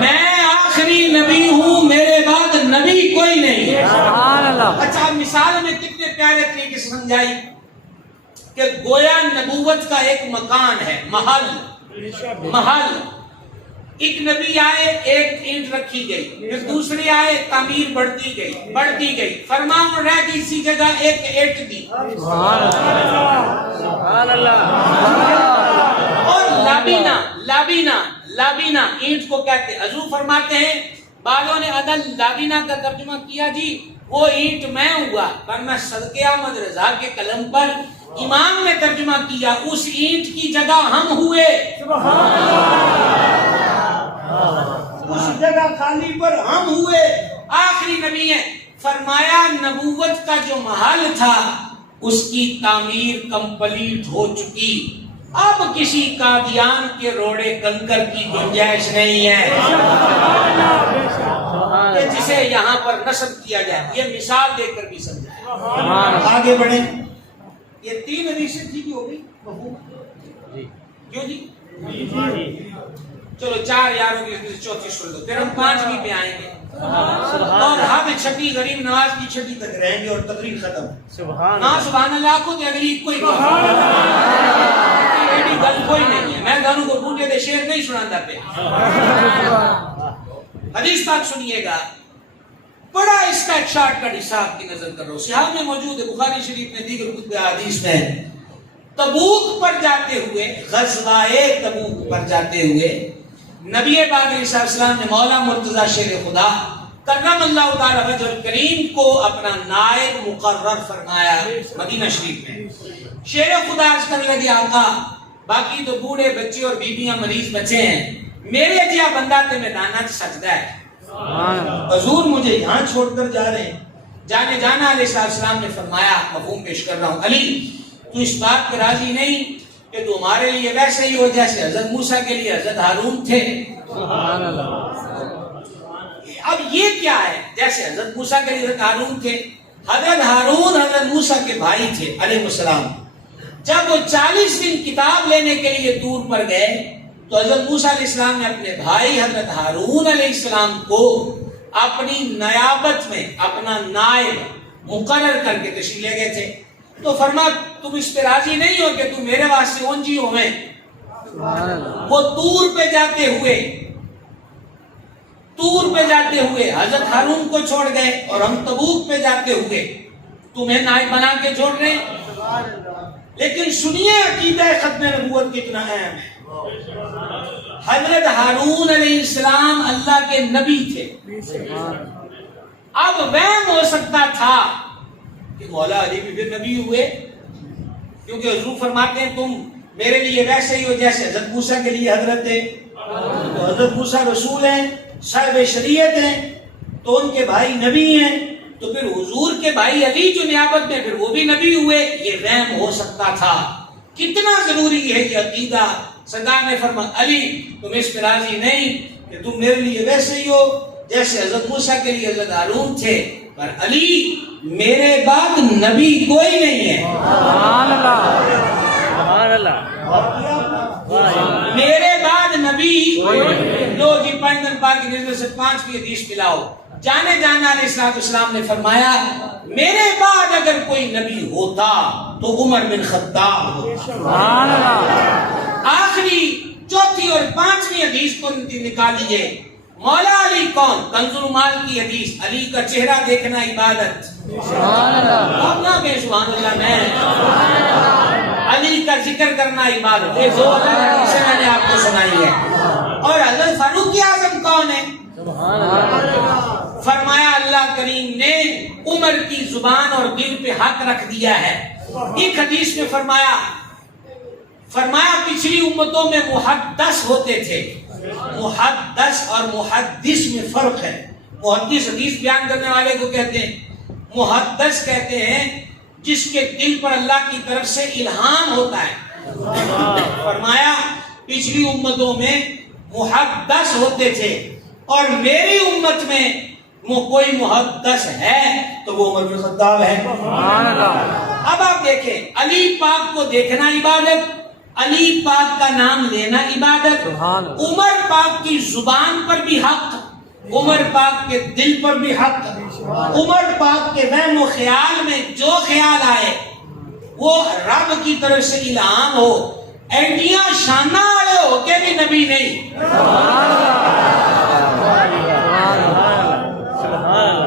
میں آخری نبی ہوں، میرے بعد نبی کوئی نہیں ہے. سبحان اللہ. اچھا مثال میں کتنے پیارے طریقے سے سمجھائی کہ گویا نبوت کا ایک مکان ہے، محل. ایک نبی آئے، ایک اینٹ رکھی گئی، پھر دوسری آئے، تعمیر بڑھتی گئی، فرمان رہ گئی اسی جگہ ایک اینٹ دی۔ سبحان اللہ اور لابینا اینٹ کو کہتے ہیں۔ حضور فرماتے ہیں بعضوں نے عدل لابینا کا ترجمہ کیا جی وہ اینٹ میں ہوا، ورنہ صدقے احمد رضا کے قلم پر امام نے ترجمہ کیا اس اینٹ کی جگہ ہم ہوئے۔ اس جگہ خالی پر ہم ہوئے۔ آخری نبی ہے، فرمایا نبوت کا جو محل تھا اس کی تعمیر کمپلیٹ ہو چکی، اب کسی قادیان کے روڑے کنکر کی گنجائش نہیں ہے کہ جسے یہاں پر نصب کیا جائے۔ یہ مثال دے کر بھی سمجھائے۔ آگے بڑھیں۔ یہ 3 حدیثیں ٹھیک ہو گئی؟ کیوں جی؟ چلو 4 یاروں کی چوتھی سن لو، پھر ہم 5ویں پہ آئیں گے اور ہم 6 غریب نواز کی 6 تک رہیں گے اور تقریر ختم۔ سبحان اللہ کو اگلی کوئی گل کوئی نہیں ہے، میں گانوں کو بوٹے دے شعر نہیں سناتا پہ۔ حدیث پاک سنیے گا، بڑا اس کا ایک شارٹ کٹ حساب کی نظر کر رہا ہوں، صحیح میں موجود ہے، بخاری شریف میں، دیگر کتب احادیث میں۔ تبوک پر جاتے ہوئے، غزوہ تبوک پر جاتے ہوئے نبی پاک علیہ السلام نے مولا مرتضی شیر خدا کرم اللہ تعالی وجہ الکریم کو اپنا نائب مقرر فرمایا مدینہ شریف میں۔ شیر خدا عرض کرنے لگے آقا باقی تو بوڑھے بچے اور بیبیاں مریض بچے ہیں، میرے جیا بندہ تے میدانہ سجدہ ہے، حضور مجھے یہاں چھوڑ کر جا رہے ہیں، جانا علیہ السلام نے فرمایا مفہوم پیش کر رہا ہوں، علی تو اس بات پر راضی نہیں کہ تو ہمارے لیے ویسے ہی ہو جیسے حضرت موسیٰ کے لیے حضرت ہارون تھے؟ اب یہ کیا ہے؟ جیسے حضرت موسیٰ کے لیے حضرت ہارون تھے، حضرت ہارون حضرت موسیٰ کے بھائی تھے علیہ السلام۔ جب وہ 40 دن کتاب لینے کے لیے دور پر گئے تو حضرت موسیٰ علیہ السلام نے اپنے بھائی حضرت ہارون علیہ السلام کو اپنی نیابت میں اپنا نائب مقرر کر کے تشریف لے گئے تھے۔ تو فرما تم اس پہ راضی نہیں ہو کہ تم میرے واسطے اونجی ہوئے؟ وہ طور پہ جاتے ہوئے حضرت ہارون کو چھوڑ گئے اور ہم تبوک پہ جاتے ہوئے تمہیں نائب بنا کے چھوڑ رہے ہیں۔ لیکن سنیے عقیدہ ختم نبوت کتنا اہم ہے۔ حضرت ہارون علیہ السلام اللہ کے نبی تھے، اب وہم ہو سکتا تھا کہ مولا علی بھی پھر نبی ہوئے، کیونکہ حضور فرماتے ہیں تم میرے لیے ویسے ہی ہو جیسے حضرت موسیٰ کے لیے حضرت ہے، تو حضرت موسیٰ رسول ہیں، صاحب شریعت ہیں، تو ان کے بھائی نبی ہیں، تو پھر حضور کے بھائی علی جو نیابت میں پھر وہ بھی نبی ہوئے، یہ وہم ہو سکتا تھا۔ کتنا ضروری ہے یہ عقیدہ۔ سرکار نے فرمایا علی تم اس پہ راضی نہیں کہ تم میرے لیے ویسے ہی ہو جیسے حضرت موسیٰ کے لیے حضرت ہارون تھے، پر علی میرے بعد نبی کوئی نہیں ہے۔ سبحان اللہ میرے بعد نبی لو جی پنجن پاک کی نسبت سے 5ویں حدیث پلاؤ۔ جانا علیہ السلام نے فرمایا میرے بعد اگر کوئی نبی ہوتا تو عمر بن خطاب ہوتا۔ سبحان اللہ۔ آخری 4تھی اور 5ویں حدیث کو نکال لیجئے۔ مولا علی کون؟ کنز المال کی حدیث، علی کا چہرہ دیکھنا عبادت۔ سبحان اللہ۔ اب نہ کہ سبحان اللہ میں علی کا ذکر کرنا عبادت، یہ 2 حدیثیں میں نے آپ کو سنائی ہے۔ اور حضرت فاروق اعظم کون ہے؟ سبحان اللہ۔ فرمایا اللہ کریم نے عمر کی زبان اور دل پہ حق رکھ دیا ہے۔ ایک حدیث میں فرمایا پچھلی امتوں میں محدث ہوتے تھے۔ محدث اور محدث میں فرق ہے۔ محدث حدیث بیان کرنے والے کو کہتے ہیں، محدث کہتے ہیں جس کے دل پر اللہ کی طرف سے الہام ہوتا ہے۔ فرمایا پچھلی امتوں میں محدث ہوتے تھے اور میری امت میں کوئی محدث ہے تو وہ عمر بن خطاب ہے۔ سبحان اللہ۔ اب آپ دیکھیں علی پاک کو دیکھنا عبادت، علی پاک کا نام لینا عبادت، عمر پاک کی زبان پر بھی حق، عمر پاک کے دل پر بھی حق، عمر پاک کے وہم و خیال میں جو خیال آئے وہ رب کی طرف سے الہام ہو، ایڈیاں شانہ والے ہو کے بھی نبی نہیں.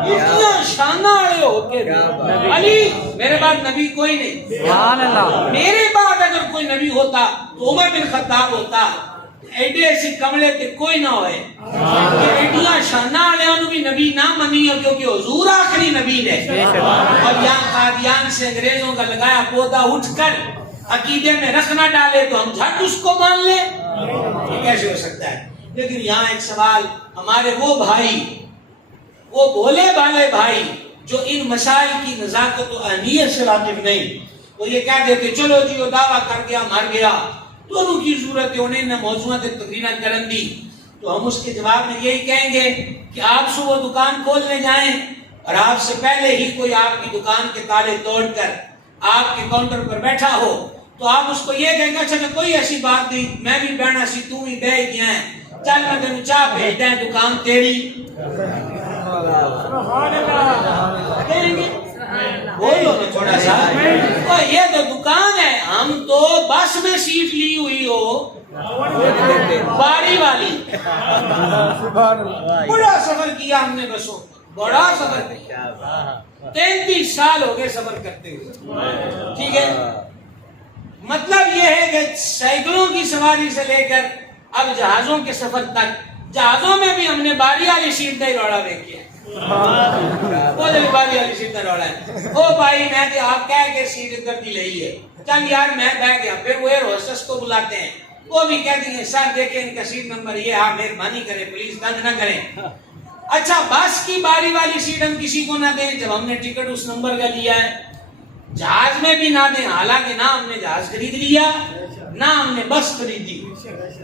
ایڈیاں شانہ والے ہو کے بھی. علی میرے بعد نبی کوئی نہیں. میرے بعد اگر کوئی نبی ہوتا تو عمر بن خطاب ہوتا. ایڈے ایسی کملے تے کوئی نہ ہوئے. ایڈیاں شانہ والے بھی نبی نہ منی ہو کیونکہ حضور آخری نبی نے. اور یہاں قادیان سے انگریزوں کا لگایا پودا اٹھ کر عقیدے میں رکھنا ڈالے تو ہم جھٹ اس کو مان لیں. یہ کیسے ہو سکتا ہے؟ لیکن یہاں ایک سوال، ہمارے وہ بھائی، وہ بھولے بھالے بھائی جو ان مسائل کی نزاکت و اہمیت سے واقف نہیں، وہ یہ کہہ دیتے چلو جی وہ دعویٰ کر گیا مر گیا، دونوں کی ضرورت ہے، انہیں نہ موضوعات تقریریں کرن دی. تو ہم اس کے جواب میں یہی کہیں گے کہ آپ صبح دکان کھولنے جائیں اور آپ سے پہلے ہی کوئی آپ کی دکان کے تالے توڑ کر آپ کے کاؤنٹر پر بیٹھا ہو تو آپ اس کو یہ کہیں گے اچھا کوئی ایسی بات نہیں، میں بھی بہنا سی تو ہی بہ گیا ہے، چل میں تینوں چاہ بھیج دیں، دکان تیری. کہیں گے بولو نا تھوڑا سا، یہ تو دکان ہے، ہم تو بس میں سیٹ لی ہوئی ہو باری والی. بڑا سفر کیا ہم نے بسوں، بڑا سفر کیا، 33 سال ہو گئے سفر کرتے ہوئے. ٹھیک ہے، مطلب یہ ہے کہ سائیکلوں کی سواری سے لے کر اب جہازوں کے سفر تک، جہازوں میں بھی ہم نے باری والی سیٹ کا ہی روڑا دیکھا ہے. وہ باری والی سیٹ کا روڑا ہے. او بھائی میں کہ آپ کہہ کے سیٹ ادھر کی لئی ہے، چل یار میں بیٹھ گیا. پھر وہ ایئر ہوسٹس کو بلاتے ہیں، وہ بھی کہتی ہیں سر دیکھیں ان کا سیٹ نمبر یہ، آپ مہربانی کریں پلیز تنگ نہ کریں. اچھا بس کی باری والی سیٹ ہم کسی کو نہ دیں جب ہم نے ٹکٹ اس نمبر کا لیا ہے، جہاز میں بھی نہ دیں، حالانکہ نہ ہم نے جہاز خرید لیا نہ ہم نے بس خریدی.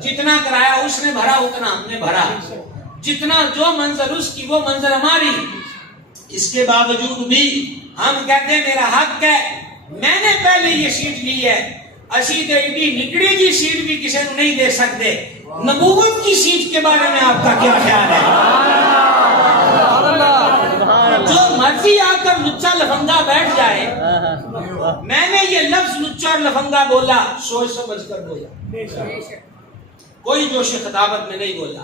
جتنا کرایہ اس نے بھرا اتنا ہم نے بھرا، جتنا جو منظر اس کی وہ منظر ہماری. اس کے باوجود بھی ہم کہتے ہیں میرا حق ہے، میں نے پہلے یہ سیٹ لی ہے. اسی ایڈی نکڑی کی سیٹ بھی کسی کو نہیں دے سکتے. نبوت کی سیٹ کے بارے میں آپ کا کیا خیال ہے؟ جو مرضی آ کر لچا لفنگا بیٹھ جائے. میں نے یہ لفظ لچا اور لفنگا بولا سوچ سمجھ کر بولا، کوئی جوش خطابت میں نہیں بولا.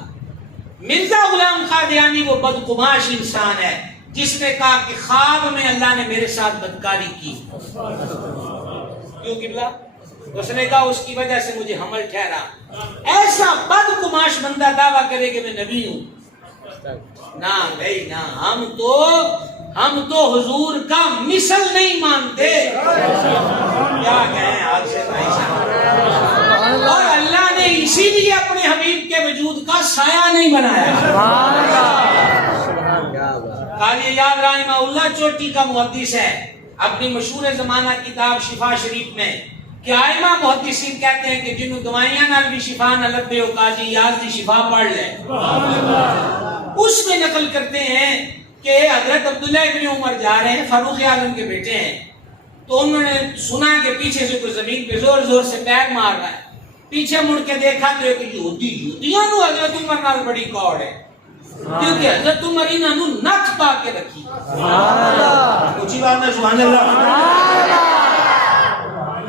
مرزا غلام قادیانی وہ بدقماش انسان ہے جس نے کہا کہ خواب میں اللہ نے میرے ساتھ بدکاری کی. کیوں قبلہ؟ اس نے کہا اس کی وجہ سے مجھے حمل ٹھہرا. ایسا بدقماش بندہ دعویٰ کرے کہ میں نبی ہوں؟ نہ بھائی نہ، ہم تو حضور کا مثل نہیں مانتے. کیا کہیں آپ سے بھائی صاحب. اور اللہ نے اسی لیے اپنے حبیب کے وجود کا سایہ نہیں بنایا. قاضی یاد رحمہ اللہ چوٹی کا محدث ہے، اپنی مشہور زمانہ کتاب شفا شریف میں کہ آئمہ محدثین کہتے ہیں کہ جنہوں دوائیاں نال بھی شفا نہ لبے ہو قاضی یاز دی شفا پڑھ لے. اس میں نقل کرتے ہیں کہ حضرت عبداللہ ابن عمر جا رہے ہیں، فاروق اعظم کے بیٹے ہیں، تو انہوں نے سنا کہ پیچھے سے کوئی زمین پہ زور زور سے پیر مار رہا ہے. پیچھے مڑ کے دیکھا تو ایک یہودیاں نو حضرت عمر نال بڑی کوڑ ہے، کیونکہ حضرت عمر انہاں نو نک پا کے رکھی. اونچی بات نہ سبحان اللہ.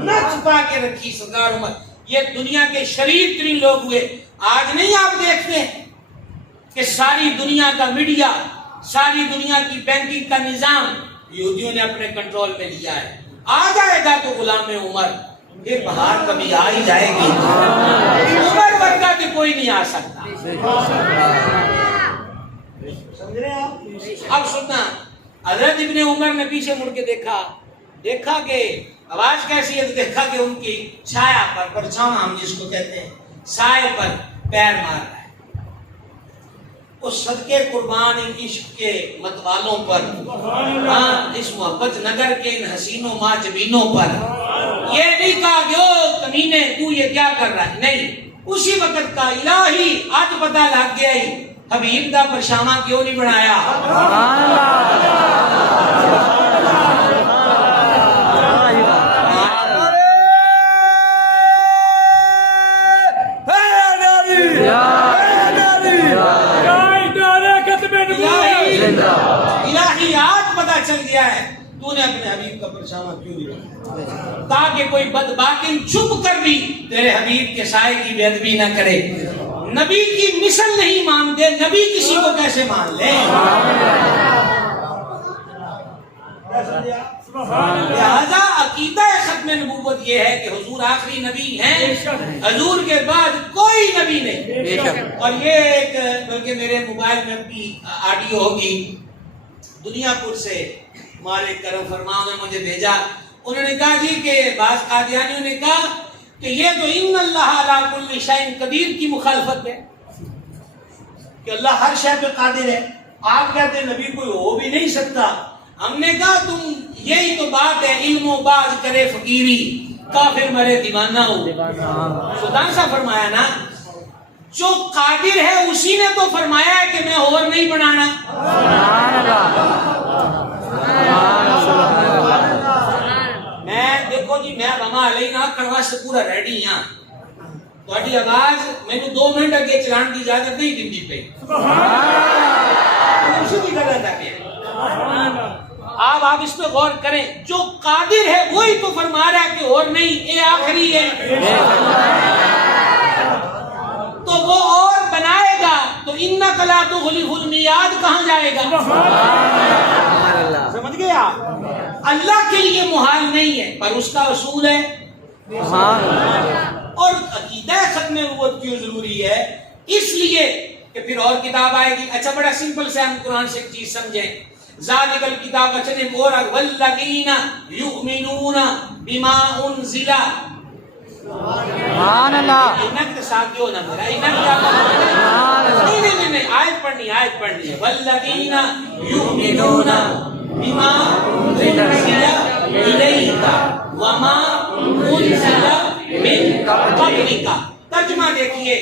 نک پا کے رکھی سرکار عمر. یہ دنیا کے شریف ترین لوگ ہوئے. آج نہیں آپ دیکھتے کہ ساری دنیا کا میڈیا، ساری دنیا کی بینکنگ کا نظام یہودیوں نے اپنے کنٹرول میں لیا ہے. آ جائے گا تو غلام عمر، پھر بہار کبھی آ ہی جائے گی. عمر ورگا کہ کوئی نہیں آ سکتا. سمجھ رہے ہیں آپ؟ اب سننا، حضرت ابن عمر نے پیچھے مڑ کے دیکھا کہ آواز کیسی ہے، تو دیکھا کہ ان کی چھایا پر، پرچھاواں ہم جس کو کہتے ہیں، سائے پر پیر مار رہا ہے. اس صدقے قربان ان عشق کے متوالوں پر، ہاں اس محبت نگر کے ان حسینوں ماجبینوں پر. یہ نہیں کہا کہ او کمینے تو یہ کیا کر رہا ہے، نہیں. اسی وقت کا الہی آج پتہ لگ گیا ہی حبیب دا پرشامہ کیوں نہیں بنایا. الہی آج پتہ چل گیا ہے تو نے اپنے حبیب کا پرچھاواں کیوں نہیں رکھا تاکہ کوئی بدباطن چھپ کر بھی تیرے حبیب کے سائے کی بے ادبی نہ کرے. نبی کی مثل نہیں مانتے, نبی کسی کو کیسے مان لے؟ لہذا عقیدہ ختم نبوت یہ ہے کہ حضور آخری نبی ہیں, حضور کے بعد کوئی نبی نہیں. اور یہ ایک بلکہ میرے موبائل میں بھی آڈیو ہوگی, دنیا پور سے مالک کرم فرما نے مجھے بھیجا. انہوں نے کہا جی کہ بعض قادیانیوں نے کہا کہ یہ تو ان اللہ علی کل شیء قدیر کی مخالفت ہے کہ اللہ ہر شے پہ قادر ہے. آپ کہتے ہیں نبی کوئی ہو بھی نہیں سکتا. ہم نے کہا تم یہی تو بات ہے, علم و باز کرے فقیری کافر مرے دیوانہ ہو. سلطان صاحب فرمایا نا جو قادر ہے اسی نے تو فرمایا ہے کہ میں اور نہیں بنانا. میں دیکھو جی میں بما علینا کروا سے پورا ریڈی ہاں. تھوڑی آواز مینوں 2 منٹ اگے چلان کی اجازت نہیں دیندی پئی. اسی کی غلط ہے. آپ اس پہ غور کریں, جو قادر ہے وہی تو فرما رہا ہے کہ اور نہیں, اے آخری ہے تو وہ اور بنائے گا تو انک لا تخلف المیعاد کہاں جائے گا؟ سمجھ گئے آپ؟ اللہ کے لیے محال نہیں ہے پر اس کا اصول ہے. اور عقیدہ ختم نبوت کیوں ضروری ہے؟ اس لیے کہ پھر اور کتاب آئے گی. اچھا بڑا سمپل سے ہم قرآن سے ایک چیز سمجھیں. ذالک الکتاب چنے مورا والذین یؤمنون بما انزل. سبحان اللہ. انک ساتھ ہو نا میرا انک کیا نہیں آیت پڑھنی ہے. والذین یؤمنون بما انزل الیک وما انزل من قبلک. ترجمہ دیکھیے,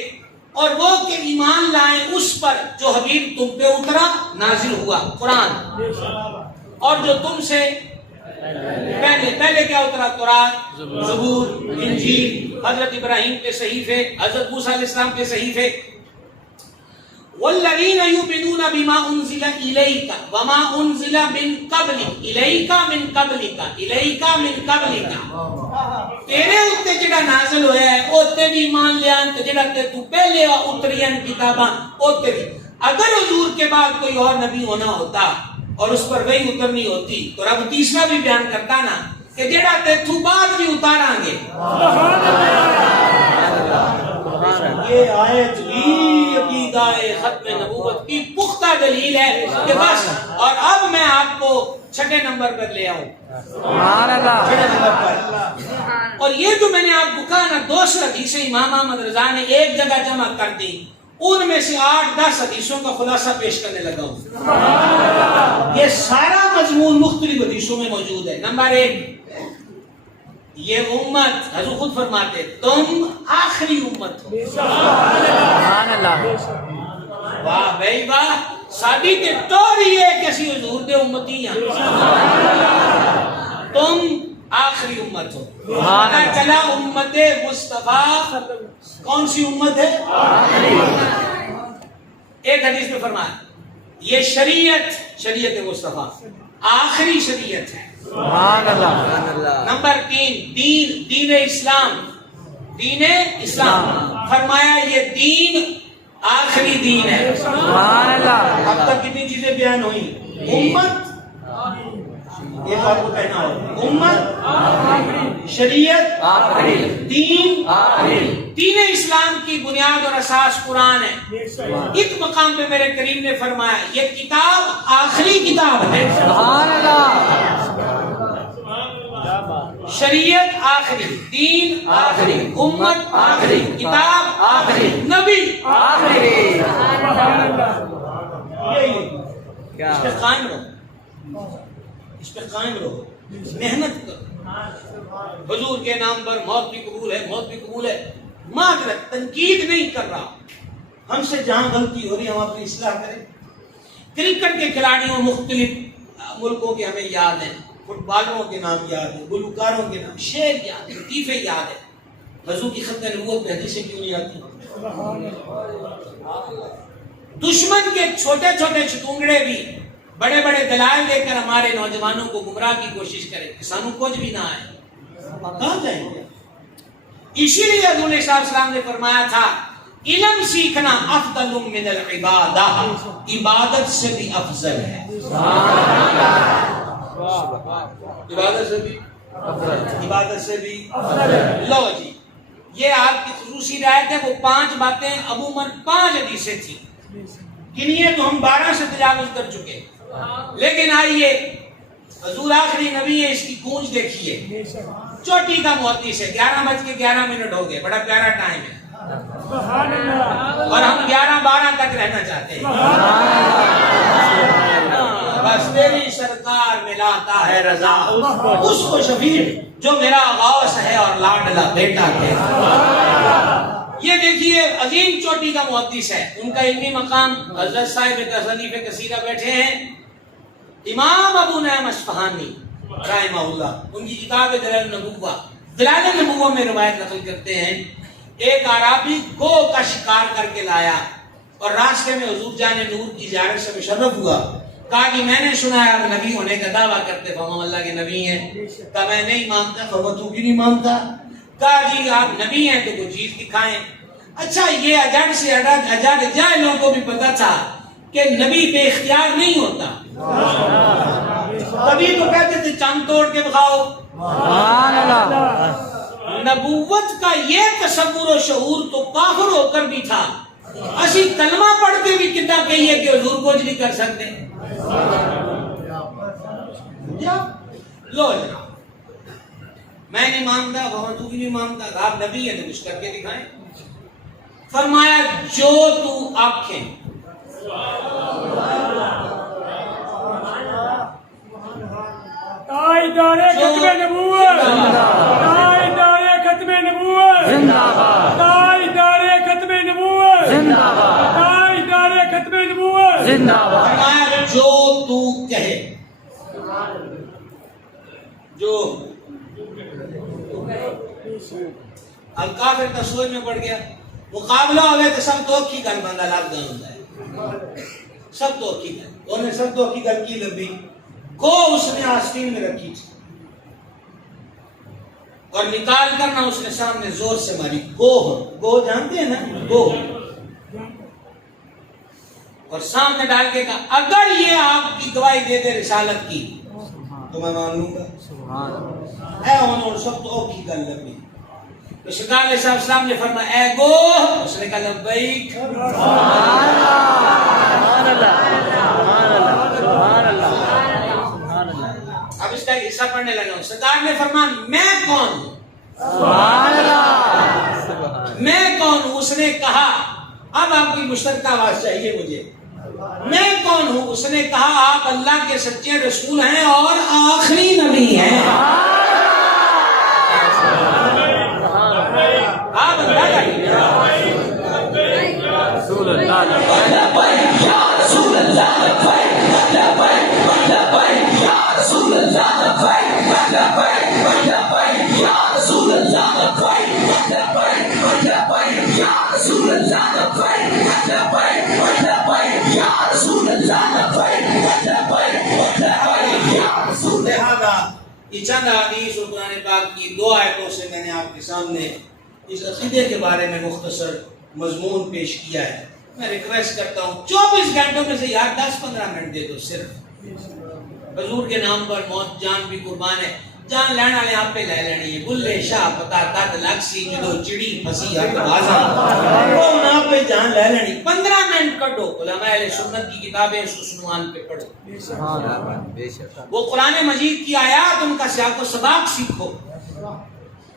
اور وہ کہ ایمان لائیں اس پر جو حبیب تم پہ اترا نازل ہوا قرآن, اور جو تم سے پہلے کیا اترا قرآن, زبور, انجیل, حضرت ابراہیم کے صحیفے, حضرت موسیٰ علیہ السلام کے صحیفے. والذین یؤمنون بما انزل الیک وما انزل من قبلک. الیک من قبلک, الیک من قبلک. تیرے اتنے جڑا نازل ہویا ہے اوتے بھی ایمان لیان تے جڑا تے تو پہلے اتریاں کتاباں اوتے بھی. اگر حضور کے بعد کوئی اور نبی ہونا ہوتا اور اس پر وہی اترنی ہوتی تو رب تیسرا بھی بیان کرتا نا کہ جڑا تے تو بعد بھی اتاراں گے. یہ آیت بھی عقیدہ ختم نبوت کی پختہ دلیل ہے کہ بس. اور اب میں آپ کو 6 نمبر پر لے آؤں. سبحان اللہ. 6 نمبر پر. اور یہ جو میں نے آپ کو کہا نا 200 حدیثیں امام احمد رضا نے ایک جگہ جمع کر دی, ان میں سے 8-10 حدیثوں کا خلاصہ پیش کرنے لگا ہوں. یہ سارا مضمون مختلف حدیثوں میں موجود ہے. نمبر 1, یہ امت حضور خود فرماتے تم آخری امت ہو. سبحان اللہ. واہ بھائی واہ, سادی تے توری ہے کہ اسی حضور دے امتی ہیں. تم آخری امت ہو. پتہ چلا امت مصطفیٰ کون سی امت ہے؟ ایک حدیث میں فرمایا یہ شریعت مصطفیٰ آخری شریعت ہے. سبحان اللہ. نمبر 3, دین اسلام. فرمایا یہ دین آخری دین ہے. سبحان اللہ. اب تک کتنی چیزیں بیان ہوئی؟ امت, یہ تو آپ کو کہنا ہوگا, امت, شریعت آخری, دین آخری. دین اسلام کی بنیاد اور اساس قرآن ہے. ایک مقام پہ میرے کریم نے فرمایا یہ کتاب آخری کتاب ہے. سبحان اللہ. شریعت آخری, دین آخری, امت آخری, کتاب آخری, نبی آخری. اس پہ قائم رہو, محنت کرو. حضور کے نام پر موت بھی قبول ہے. معذرت, تنقید نہیں کر رہا. ہم سے جہاں غلطی ہو رہی ہے ہم اپنی اصلاح کریں. کرکٹ کے کھلاڑیوں مختلف ملکوں کے ہمیں یاد ہیں, فٹ بالروں کے نام یاد ہیں, گلوکاروں کے نام, شعر یاد ہیں, لطیفے یاد ہیں. حضور کی ختم نبوت میں حدیثیں کیوں نہیں آتی؟ دشمن کے چھوٹے چھوٹے چتونگڑے بھی بڑے بڑے دلائل دے کر ہمارے نوجوانوں کو گمراہ کی کوشش کریں کہ سانو کچھ بھی نہ آئے، کہاں جائیں گے؟ اسی لیے حضور علیہ السلام نے فرمایا تھا علم سیکھنا افضل من العبادہ، عبادت سے بھی افضل ہے، عبادت سے بھی لو جی یہ آپ کی خصوصی رائے ہے۔ وہ 5 باتیں عموماً 5 حدیثیں تھیں، گنیے تو ہم 12 سے تجاوز کر چکے، لیکن آئیے حضور آخری نبی ہے، اس کی گونج دیکھیے، چوٹی کا محدث ہے، 11:11 ہو گئے، بڑا پیارا ٹائم ہے اور ہم 11:12 تک رہنا چاہتے ہیں، بس تیری سرکار ملاتا ہے رضا اس کو شفیع جو میرا غوث ہے اور لاڈلا بیٹا کہتا۔ یہ دیکھیے عظیم چوٹی کا محدث ہے، ان کا علمی مقام حضرت صاحب تصانیف کثیرہ بیٹھے ہیں، امام ابو نعیم اصفہانی رحمہ اللہ، ان کی کتاب دلائل النبوہ، دلائل النبوہ میں روایت نقل کرتے ہیں ایک اعرابی گو کا شکار کر کے لایا اور راستے میں حضور جان نور کی زیارت سے مشرف ہوا، کہا کہ میں نے سنا ہے آپ نبی ہونے کا دعویٰ کرتے، ہم اللہ کے نبی ہیں، کہا میں نہیں مانتا، تو بھی نہیں مانتا، کہا جی آپ نبی ہیں تو کوئی چیز دکھائیں۔ اچھا یہ اجڑ سے اجڑ جاہلوں کو بھی پتا تھا کہ نبی بے اختیار نہیں ہوتا، کبھی تو کہتے تھے چاند توڑ کے بخاؤ، نبوت کا یہ تصور و شعور تو کافر ہو کر بھی تھا، اسی کلمہ پڑھ کے بھی کتنا کہیے کہ حضور کچھ نہیں کر سکتے۔ لو جناب میں نہیں مانتا، تو بھی نہیں مانتا، آپ نبی ہیں تو کچھ کر کے دکھائیں۔ فرمایا جو تو آنکھیں تائیدار ختم نبوت، تائیدار ختم نبوت، تائیدار ختم نبوت، تائیدار ختم نبوت۔ فرمایا جو تو کہے، جو اب کافر تصویر میں پڑ گیا، مقابلہ ہو گیا تو سب تو کی گل بندہ لاک ڈاؤن ہوتا ہے، سب تو کی گل، انہوں نے سب تو کی گل کی لبی گو اس نے آستین میں رکھی تھی اور نکال کرنا اس نے سامنے زور سے ماری، گو جانتے ہیں نا، گو، اور سامنے ڈال کے کہا اگر یہ آپ کی گواہی دے دے رسالت کی تو میں مان لوں گا۔ اے انہوں سب تو کی گل لبی، تو شکار علیہ السلام نے فرمایا اے گو، اس نے کہا لبیک، اب اس کا حصہ پڑھنے لگا ہوں۔ سرکار نے فرمایا میں کون ہوں، میں کون ہوں؟ اس نے کہا اب آپ کی مشترکہ آواز چاہیے مجھے، میں کون ہوں؟ اس نے کہا آپ اللہ کے سچے رسول ہیں اور آخری نبی ہیں، آپ اللہ کا رسول اللہ لبیک یا رسول اللہ، لبیک لبیک لبیک یا رسول اللہ، لبیک لبیک لبیک یا رسول اللہ، لبیک لبیک لبیک یا رسول اللہ، لبیک لبیک لبیک یا رسول اللہ، لبیک لبیک لبیک یا رسول اللہ۔ لہذا یہ چند حدیث اور قرآن پاک کی 2 آیتوں سے میں نے آپ کے سامنے اس عقیدے کے بارے میں مختصر مضمون پیش کیا ہے۔ میں ریکویسٹ کرتا ہوں 24 گھنٹوں میں سے یار 10-15 منٹ دے دو، صرف حضور کے نام پر موت جان بھی قربان ہے، جان لین والے آپ پہ لے لینی ہے، بلے شاہ پتا تک لگ سی جدو چڑی پھسی ہر بازاں وہ نا پہ جان لے لینی۔ 15 منٹ کٹو، علماء اہل سنت کی کتابیں سنوان پہ پڑھو، وہ قرآن مجید کی آیات ان کا سیاق و سباق سیکھو،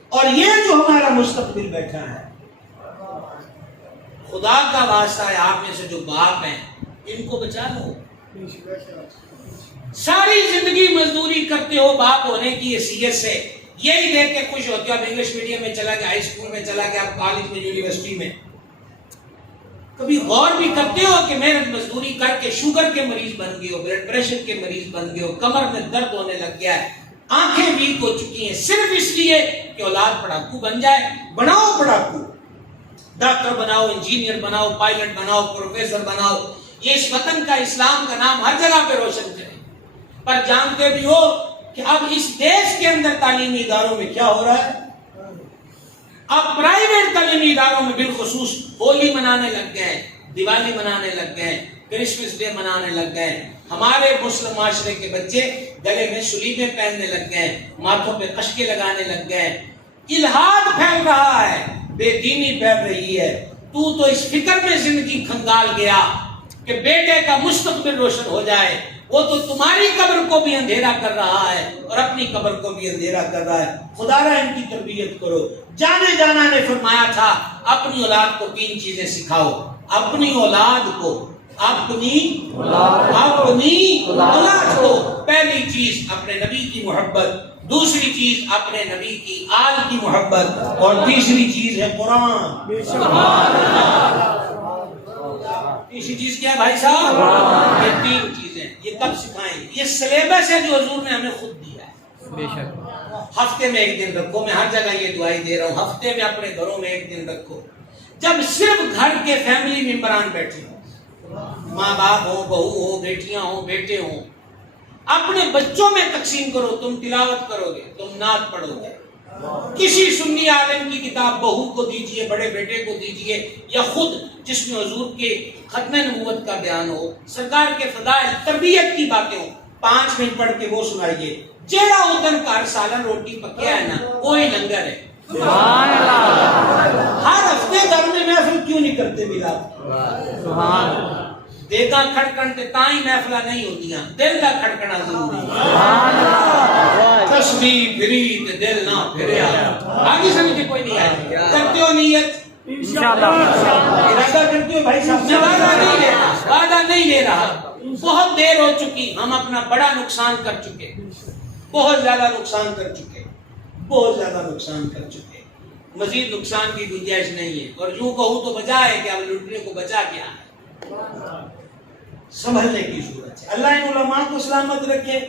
اور یہ جو ہمارا مستقبل بیٹھا ہے، خدا کا واسطہ ہے آپ میں سے جو باپ ہیں ان کو بچا لو۔ ساری زندگی مزدوری کرتے ہو باپ ہونے کی حیثیت سے، یہی دیکھ کے خوش ہوتے ہو اب انگلش میڈیم میں چلا گیا، ہائی اسکول میں چلا گیا، اب کالج میں، یونیورسٹی میں، کبھی غور بھی کرتے ہو کہ محنت مزدوری کر کے شوگر کے مریض بن گئے ہو، بلڈ پریشر کے مریض بن گئے ہو، کمر میں درد ہونے لگ گیا ہے، آنکھیں ویک ہو چکی ہیں، صرف اس لیے کہ اولاد پڑھاکو بن جائے۔ بناؤ پڑھاکو، ڈاکٹر بناؤ، انجینئر بناؤ، پائلٹ بناؤ، پروفیسر بناؤ، یہ اس وطن کا اسلام کا نام ہر جگہ پہ روشن کریں، پر جانتے بھی ہو کہ اب اس دیش کے اندر تعلیمی اداروں میں کیا ہو رہا ہے؟ اب پرائیویٹ تعلیمی اداروں میں بالخصوص ہولی منانے لگ گئے، دیوالی منانے لگ گئے، کرسمس ڈے منانے لگ گئے، ہمارے مسلم معاشرے کے بچے گلے میں سلیبیں پہننے لگ گئے، ماتھوں پہ قشقے لگانے لگ گئے، الہاد پھیل رہا ہے، بے دینی پھیل رہی ہے۔ تو اس فکر میں زندگی کھنگال گیا کہ بیٹے کا مستقبل روشن ہو جائے، وہ تو تمہاری قبر کو بھی اندھیرا کر رہا ہے اور اپنی قبر کو بھی اندھیرا کر رہا ہے۔ خدا را ان کی تربیت کرو۔ جانے جانا نے فرمایا تھا اپنی اولاد کو 3 چیزیں سکھاؤ، اپنی اولاد کو، اپنی اولاد کو پہلی چیز اپنے نبی کی محبت، دوسری چیز اپنے نبی کی آل کی محبت، اور تیسری چیز ہے قرآن۔ تیسری چیز کیا ہے بھائی صاحب؟ یہ 3 چیزیں، یہ کب سکھائیں گے؟ یہ سلیبس ہے جو حضور نے ہمیں خود دیا ہے۔ بے شک ہفتے میں 1 دن رکھو، میں ہر جگہ یہ دعائی دے رہا ہوں، ہفتے میں اپنے گھروں میں 1 دن رکھو، جب صرف گھر کے فیملی ممبران بیٹھے ہوں، ماں باپ ہو، بہو ہو، بیٹیاں ہوں، بیٹے ہوں، اپنے بچوں میں تقسیم کرو۔ تم تلاوت کرو گے، تم نعت پڑھو گے، کسی سنی عالم کی کتاب بہو کو دیجئے، بڑے بیٹے کو دیجئے، یا خود جس میں حضور کے ختم نبوت کا بیان ہو، سرکار کے فضائل، تربیت کی باتیں ہوں، 5 منٹ پڑھ کے وہ سنائیے۔ جیڑا ادھر گھر سالن روٹی پکیا ہے نا، وہی لنگر ہے۔ سبحان اللہ، ہر ہفتے گھر میں محفل کیوں نہیں کرتے ملا؟ سبحان اللہ، دیگا کھڑکن تے تائیں محفلہ نہیں ہوندیاں، دل دا کھڑکنا ضروری ہے۔ سبحان اللہ، تسبیح پھری تے دل نہ پھریا۔ آگے سمجھے کوئی نہیں آئے؟ کرتے ہو نیت؟ انشاءاللہ، ارادہ کرتے ہو بھائی صاحب؟ میں وعدہ نہیں لے رہا۔ بہت دیر ہو چکی، ہم اپنا بڑا نقصان کر چکے، بہت زیادہ نقصان کر چکے، بہت زیادہ نقصان کر چکے، مزید نقصان کی گنجائش نہیں ہے۔ اور یوں کہوں تو بچا ہے کہ اب لٹنے کو بچا کیا ہے، سنبھلنے کی ضرورت ہے۔ اللہ ان علماء کو سلامت رکھے،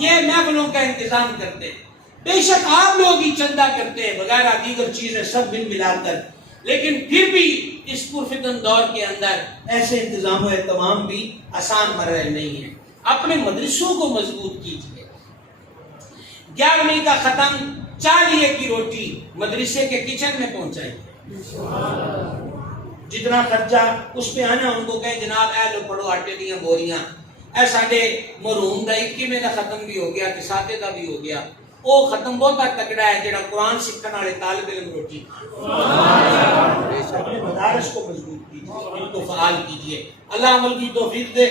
یہ محفلوں کا انتظام کرتے ہیں، بے شک آپ لوگ ہی چندہ کرتے ہیں وغیرہ دیگر چیزیں سب مل ملا کر، لیکن پھر بھی اس پرفتن دور کے اندر ایسے انتظام و اہتمام بھی آسان مرحلے نہیں ہیں۔ اپنے مدرسوں کو مضبوط کیجیے۔ 11ویں کا ختم، 40 کی روٹی مدرسے کے کچن میں پہنچائیے۔ جتنا خرچہ اس پہ آنا، ان کو کہیں جناب اے لو پڑھو آٹے دیاں بوریاں، اے ساڈے مرحوم دا 21ویں کا ختم بھی ہو گیا، کساتے کا بھی ہو گیا، وہ ختم بہت تکڑا ہے جڑا قرآن سیکھنے والے طالب علم روٹی اپنے مدارس کو مضبوط کیجیے، ان کو فعال کیجیے۔ اللہ عمل کی توفیق دے۔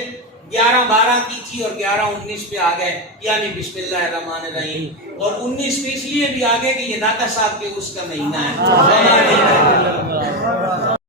11-12 کی تھی اور 11-19 پہ آ گئے، یعنی بسم اللہ الرحمن الرحیم، اور 19 پہ اس لیے بھی آ گئے کہ یہ داتا صاحب کے اس کا مہینہ ہے۔